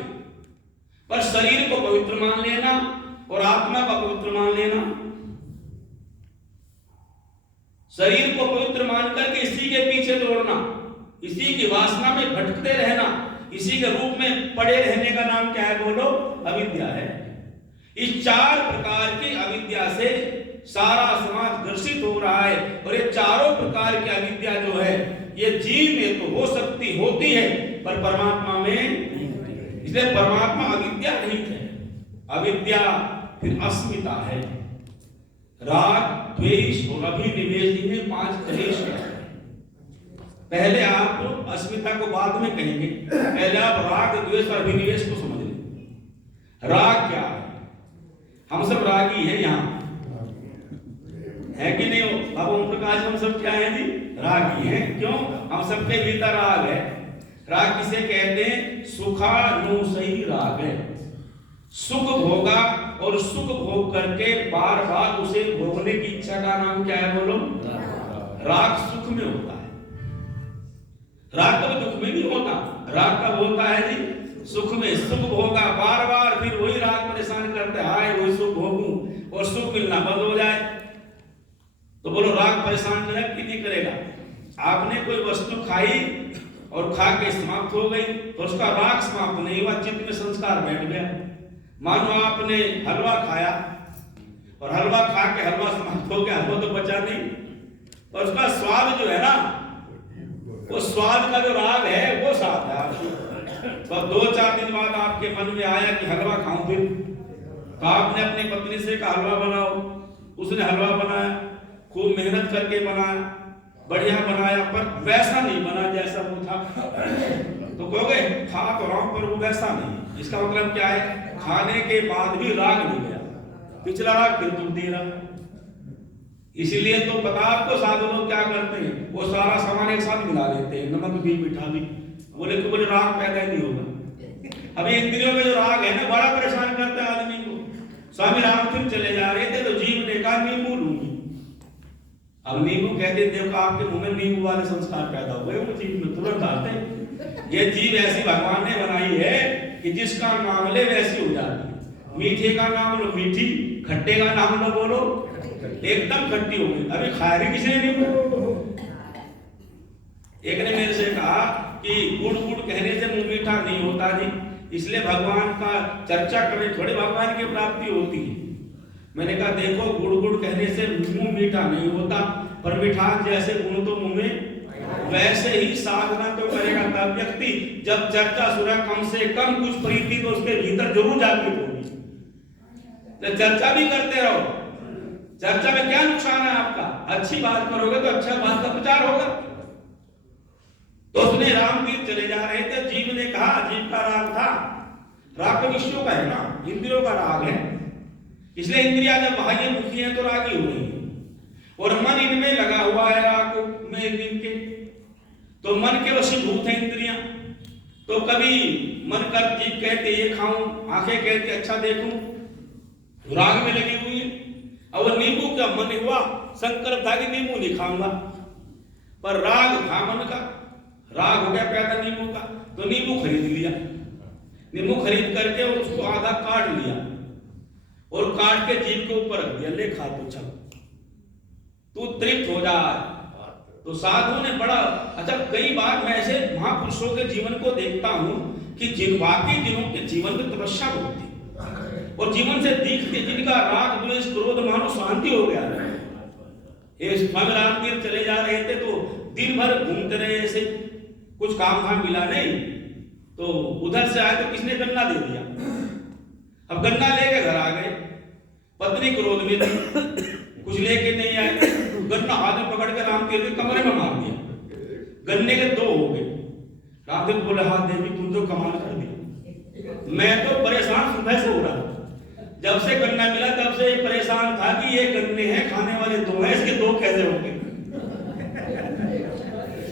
पर शरीर को पवित्र मान लेना और आत्मा को पवित्र मान लेना। शरीर को पवित्र मान करके इसी के पीछे दौड़ना, इसी की वासना में भटकते रहना, इसी के रूप में पड़े रहने का नाम क्या है बोलो? अविद्या है। इस 4 प्रकार की अविद्या से सारा समाज ग्रसित हो रहा है। और ये चारों प्रकार की अविद्या जो है ये जीव में तो हो सकती होती है पर परमात्मा में नहीं। इसलिए परमात्मा अविद्या रहित है। अविद्या फिर अस्मिता है। राग, द्वेष और अभिनिवेश, इन्हें 5 क्लेश है। पहले आप अस्मिता को बाद में कहेंगे, पहले आप राग, द्वेष और अभिनिवेश को समझ लें। राग क्या है? हम सब रागी हैं यहाँ, है कि नहीं? बाबा ओम प्रकाश, हम सब क्या है जी? रागी हैं। क्यों? हम सबके भीतर राग है। राग किसे कहते हैं? सुखानुसई राग है। सुख भोगा और सुख भोग करके बार बार उसे भोगने की इच्छा का नाम क्या है? बोलो। राग सुख में होता है, राग कभी दुख में नहीं होता। राग कब होता है जी? सुख में। सुख भोगा बार बार, फिर वही राग परेशान करते, हाय वही सुख भोगूं, और सुख मिलना बंद हो जाए तो बोलो राग परेशान करेगा कि नहीं करेगा? आपने कोई वस्तु खाई और खा के समाप्त हो गई तो उसका राग समाप्त नहीं हुआ, चित्त में संस्कार बैठ गया। मानो आपने हलवा खाया और हलवा खा के हलवा समाप्त हो गया, हलवा तो बचा नहीं, और उसका स्वाद जो है ना, वो स्वाद का जो राग है वो साथ है आपको। तो 2-4 दिन बाद आपके मन में आया कि हलवा खाऊं, फिर तो आपने अपनी पत्नी से कहा हलवा बनाओ, उसने हलवा बनाया, खूब मेहनत करके बनाया, बढ़िया बनाया, पर वैसा नहीं बना जैसा वो था। तो कहोगे खा तो रहा हूं पर वो वैसा नहीं। इसका मतलब क्या है? खाने के बाद भी राग नहीं गया, पिछला राग फिर दुख दे रहा। इसीलिए तो पता आपको, साधु लोग क्या करते हैं? वो सारा सामान एक साथ मिला लेते हैं, नमक भी मीठा भी, बोले तो बोले राग पैदा ही नहीं होगा। अभी इंद्रियों में जो राग है ना, बड़ा परेशान करता है आदमी को। स्वामी रामचंद्र चले जा रहे थे तो जीव ने कहा नींबू लूंगी। अब नींबू कहते देखो आपके मुंह में नींबू वाले संस्कार पैदा हुए, वो जीव में तुरंत आते हैं। ये जीव ऐसी भगवान ने बनाई है कि जिसका नाम ले वैसी हो जाती है। मीठे का नाम लो मीठी, खट्टे का नाम लो बोलो एकदम खट्टी हो गई। अभी खाया भी किसी ने नींबू। एक ने मेरे से कहा कि गुड़ गुड़ कहने से मुंह मीठा नहीं होता जी, इसलिए भगवान का चर्चा करने थोड़े भगवान की प्राप्ति होती है। मैंने कहा देखो, गुड़ गुड़ कहने से मुंह मीठा नहीं होता, पर मिठास जैसे गुण तो मुंह में, वैसे ही साधना तो करेगा तब व्यक्ति जब चर्चा सुना कम से कम कुछ प्रीति तो उसके भीतर जरूर जाती होगी। तो चर्चा भी करते रहो। चर्चा में क्या नुकसान है आपका? अच्छी बात करोगे तो अच्छा बात का प्रचार होगा। तो उसने रामतीर्थ चले जा रहे थे, जीव ने कहा, जीव का राग था, राग तो विषयों का है ना, इंद्रियों का राग है, इसलिए इंद्रियां जब बाह्य मुखी हैं तो रागी हो रही है, और मन इनमें लगा हुआ है राग में इनके, तो मन के वशीभूत है इंद्रियां। तो कभी मन कर जीभ कहते ये खाऊं, आंखें कहते अच्छा देखूं, राग में लगी हुई है। अब वो नींबू का मन हुआ, संकल्प था कि नींबू नहीं खाऊंगा, पर राग था मन का, राग हो गया पैदा नींबू का, तो नींबू खरीद लिया। नींबू खरीद करके उसको आधा काट लिया और काट के जीभ के ऊपर रख दिया, ले खा तू, चल तू तृप्त हो जा। तो साधु ने बड़ा अच्छा, कई बार मैं ऐसे महापुरुषों के जीवन को देखता हूं कि वाकई जिनके जीवन में तपस्या होती और जीवन से दिखते, जिनका राग द्वेष क्रोध मानो शांति हो गया। स्वामी रामतीर्थ चले जा रहे थे तो दिन भर घूमते रहे, ऐसे कुछ काम धाम मिला नहीं, तो उधर से आए तो किसने गन्ना दे दिया। अब गन्ना लेके घर आ गए, पत्नी क्रोध में थी, कुछ लेके नहीं आए, गन्ना हाथ में पकड़ के रामतीर्थ के कमरे में मार दिया, गन्ने के 2 हो गए। रामतीर्थ बोले हाथ देवी तुम तो कमाल कर दिया, मैं तो परेशान सुबह से हो रहा, जब से गन्ना मिला तब से परेशान था कि ये गन्ने हैं, खाने वाले 2 हैं, इसके 2 कैसे होंगे।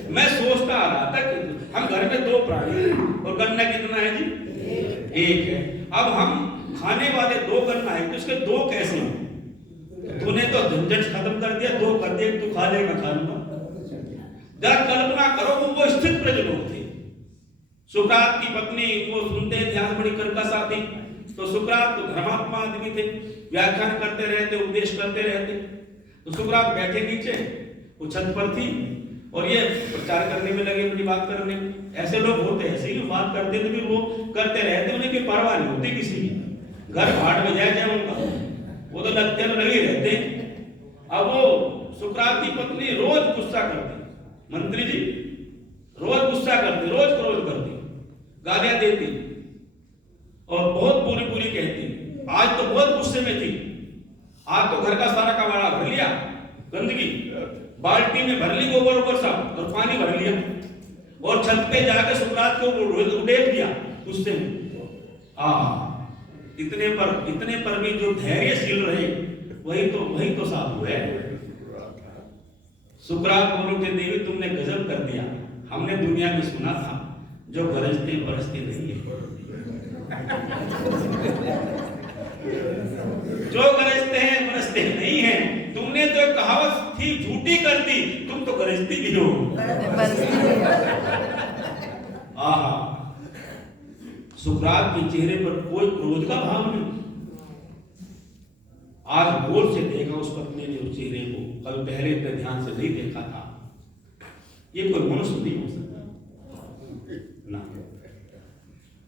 मैं सोचता आ रहा था कि हम घर में 2 प्राणी और गन्ना कितना है जी? 1 है। अब हम खाने वाले 2 गन्ना है तो इसके 2 कैसे होंगे? तूने तो झंझट खत्म कर दिया, 2 कर दिए, तू खा लेगा खा लूंगा। जरा कल्पना करो, वो स्थित प्रज लोग थे। सुकरात की पत्नी वो सुनते ध्यान बड़ी कर्कश आती, तो सुकरात तो धर्मात्मा आदमी थे, व्याख्यान करते रहते, उपदेश करते रहते। तो सुकरात बैठे नीचे, वो छत पर थी और ये प्रचार करने में लगे, अपनी बात करने में। ऐसे लोग होते, ऐसे ही बात करते थे, फिर वो करते रहते, उन्हें कोई परवाह नहीं होती किसी की, घर भाड़ बजाय जाए उनका, वो तो लगते लगे रहते। अब वो सुकरात की पत्नी रोज गुस्सा करती, मंत्री जी रोज गुस्सा करती, रोज क्रोध करती, गालियां देती और बहुत बुरी बुरी कहती। आज तो बहुत गुस्से में थी, आज तो घर का सारा कबाड़ा भर लिया, गंदगी बाल्टी में भर ली गोबर ऊपर सब और पानी भर लिया और छत पे जाकर सुकरात को उड़ेल दिया गुस्से में। इतने पर भी जो धैर्यशील रहे वही तो साधु है। सुकरात बोल उठे, देवी तुमने गजब कर दिया, हमने दुनिया में सुना था जो गरजते बरसते नहीं है, जो गरजते हैं बरसते नहीं है। तुमने तो एक कहावत थी झूठी कर दी, तुम तो गरजती भी हो। आहा, सुकरात के चेहरे पर कोई क्रोध का भाव नहीं। आज गौर से देखा उस पत्नी ने उस चेहरे को, कल पहले इतने ध्यान से नहीं देखा था। ये कोई मनुष्य नहीं हो सकता ना।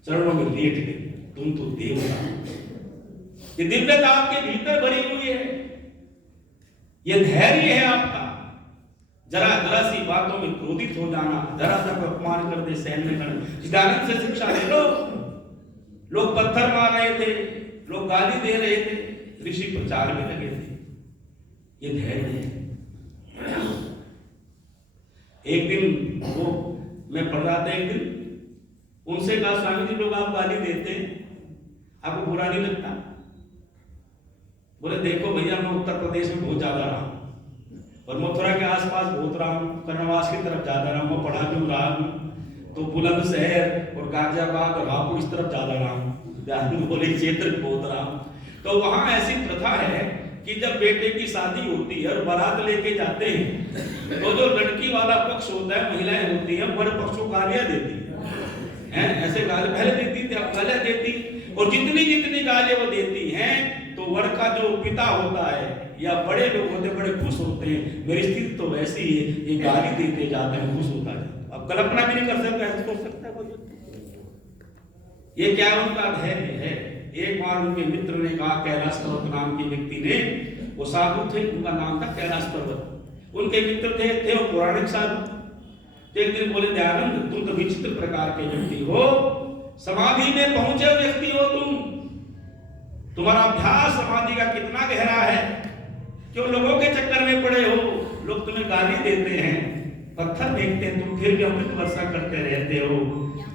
चरणों में लेट गए, तुम तो देवता। ये दिव्यता आपके भीतर भरी हुई है, ये धैर्य है आपका। जरा सी बातों में क्रोधित हो जाना, जरा सा अपमान कर दे, सहन में कर। चिदानंद से शिक्षा ले लो। लोग पत्थर मार रहे थे, लोग गाली दे रहे थे, ऋषि प्रचार में लगे थे। ये धैर्य है। एक दिन वो मैं पढ़ रहा था, एक दिन उनसे कहा, स्वामी जी लोग आप गाली देते हैं, आपको बुरा नहीं लगता? बोले देखो भैया, मैं उत्तर प्रदेश में बहुत ज्यादा रहा हूं और मथुरा के आसपास बहुत रहा हूं, कर्णवास की तरफ ज्यादा रहा हूं, मैं पढ़ा क्यों रहा हूं, तो बुलंदशहर और गाजियाबाद और रायपुर इस तरफ ज्यादा रहा हूं, बोले क्षेत्र बहुत रहा हूं। तो वहां ऐसी प्रथा है कि जब बेटे की शादी होती है और बारात लेके जाते हैं तो जो लड़की वाला पक्ष होता है, महिलाएं होती हैं, बड़े पक्ष को गालियां देती हैं। ऐसे गाली पहले देती थी, अब गालियां देती, और जितनी गालियां वो देती हैं तो वर का जो पिता होता है या बड़े लोग होते बड़े खुश होते हैं। मेरी स्थिति तो वैसी ही है, ये गाली देते जाते हैं, खुश होता है। अब कल्पना भी नहीं कर सकता, ऐसा सोच सकता है कोई? ये क्या उनका धैर्य है। एक बार उनके मित्र ने कहा, कैलाश पर्वत नाम के व्यक्ति ने, वो साधु थे, उनका नाम था कैलाश पर्वत, उनके मित्र थे वो पौराणिक साधु। एक दिन बोले, दयानंद तुम तो विचित्र प्रकार के व्यक्ति हो, समाधि में पहुंचे व्यक्ति हो तुम, तुम्हारा अभ्यास समाधि का कितना गहरा है, क्यों लोगों के चक्कर में पड़े हो? लोग तुम्हें गाली देते हैं, पत्थर फेंकते हैं, तुम फिर भी अमृत वर्षा करते रहते हो।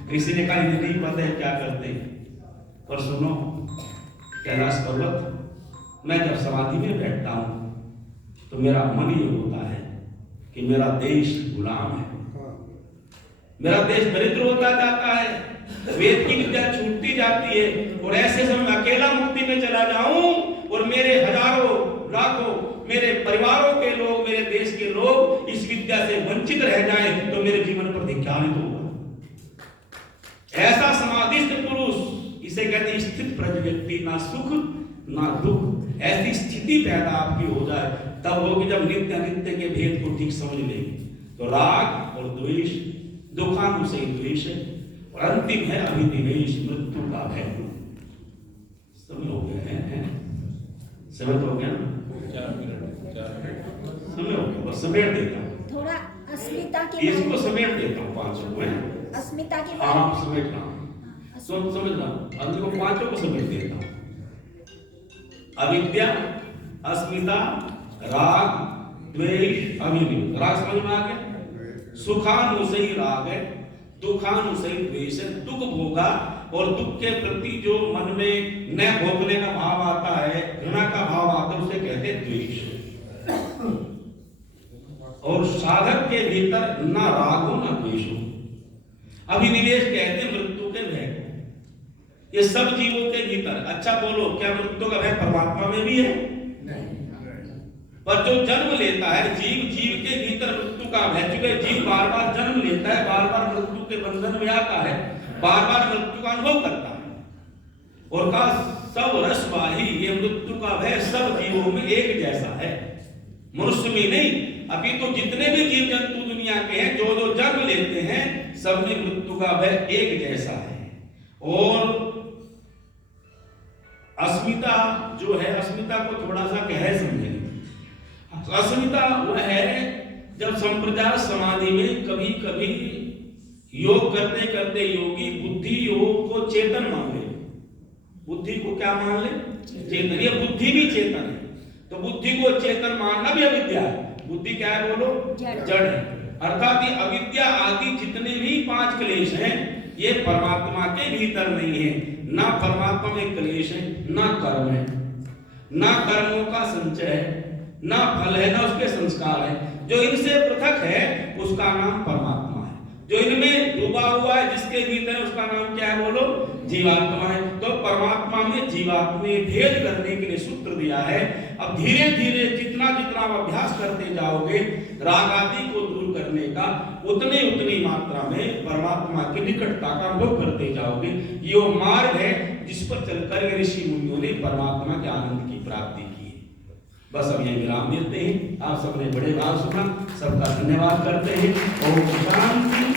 किसी ने कहा इन्हें नहीं पता है क्या करते हैं। पर सुनो कैलाश पर्वत, मैं जब समाधि में बैठता हूं तो मेरा मन ये होता है कि मेरा देश गुलाम है, मेरा देश दरिद्र होता जाता है, वेद की विद्या छूटती जाती है, और ऐसे समय अकेला मुक्ति में चला जाऊं और मेरे हजारों लाखों मेरे परिवारों के लोग, मेरे देश के लोग इस विद्या से वंचित रह जाएं तो मेरे जीवन पर धिक्कारित होगा। ऐसा समाधिस्थ पुरुष, इसे कहते हैं स्थित प्रज्ञ व्यक्ति, ना सुख ना दुख। ऐसी स्थिति पैदा आपकी हो जाए तब होगी जब नित्य अनित्य के भेद को ठीक समझ लेंगे। तो राग और द्वेष, दुखानुशयी द्वेष है, और अंतिम है अभिनिवेश, मृत्यु का भय। समय हो गया है, समय तो हो गया ना, समय हो गया, बस समेट देता हूँ थोड़ा अस्मिता के इसको, समेट देता हूँ पांचों को, अस्मिता के हाँ समेटना, समझना, अंत को पांचों को समेट देता हूँ। अविद्या, अस्मिता, राग, द्वेष, अभिनिवेश। राग समझ में आ गया? सुखानुशयी राग है, दुखानुशयी द्वेष है। दुख भोगा और दुख के प्रति जो मन में न भोगने का भाव आता है, घृणा का भाव आता है, उसे कहते हैं द्वेष। और साधक के भीतर ना राग हो ना द्वेष हो। अभिनिवेश कहते हैं मृत्यु के भय को। ये सब जीवों के भीतर, अच्छा बोलो, क्या मृत्यु का भय परमात्मा में भी है? पर जो जन्म लेता है जीव के भीतर मृत्यु का भय, चूंकि जीव बार बार जन्म लेता है, बार बार मृत्यु के बंधन में आता है, बार बार मृत्यु का अनुभव करता है, और का सब रसवाही, ये मृत्यु का भय सब जीवों में एक जैसा है, मनुष्य में नहीं। अभी तो जितने भी जीव जंतु दुनिया के हैं, जो जो जन्म लेते हैं, सब में मृत्यु का भय एक जैसा है। और अस्मिता जो है, अस्मिता को थोड़ा सा गहरे समझेंगे। अस्मिता वह है जब संप्रजात समाधि में कभी कभी योग करते करते योगी बुद्धि योग को चेतन मान ले, बुद्धि को क्या मान ले? चेतन। ये बुद्धि भी चेतन है, तो बुद्धि को चेतन मानना भी अविद्या है। बुद्धि क्या है बोलो? जड़ है। अर्थात ये अविद्या आदि जितने भी 5 क्लेश हैं ये परमात्मा के भीतर नहीं है। ना परमात्मा में क्लेश है, ना कर्म है, ना कर्मों का संचय है, ना फल है, ना उसके संस्कार है। जो इनसे पृथक है उसका नाम परमात्मा है। जो इनमें डूबा हुआ है जिसके भीतर उसका नाम क्या है बोलो? जीवात्मा है। तो परमात्मा में जीवात्मा में भेद करने के लिए सूत्र दिया है। अब धीरे धीरे जितना जितना आप अभ्यास करते जाओगे राग आदि को दूर करने का, उतनी उतनी मात्रा में परमात्मा की निकटता का अनुभव करते जाओगे। ये वो मार्ग है जिस पर चलकर ऋषि मुनियों ने परमात्मा के आनंद की प्राप्ति की। बस अब ये विराम देते हैं। आप सबने बड़े भाव सुना, सबका धन्यवाद करते हैं। ओम शांति।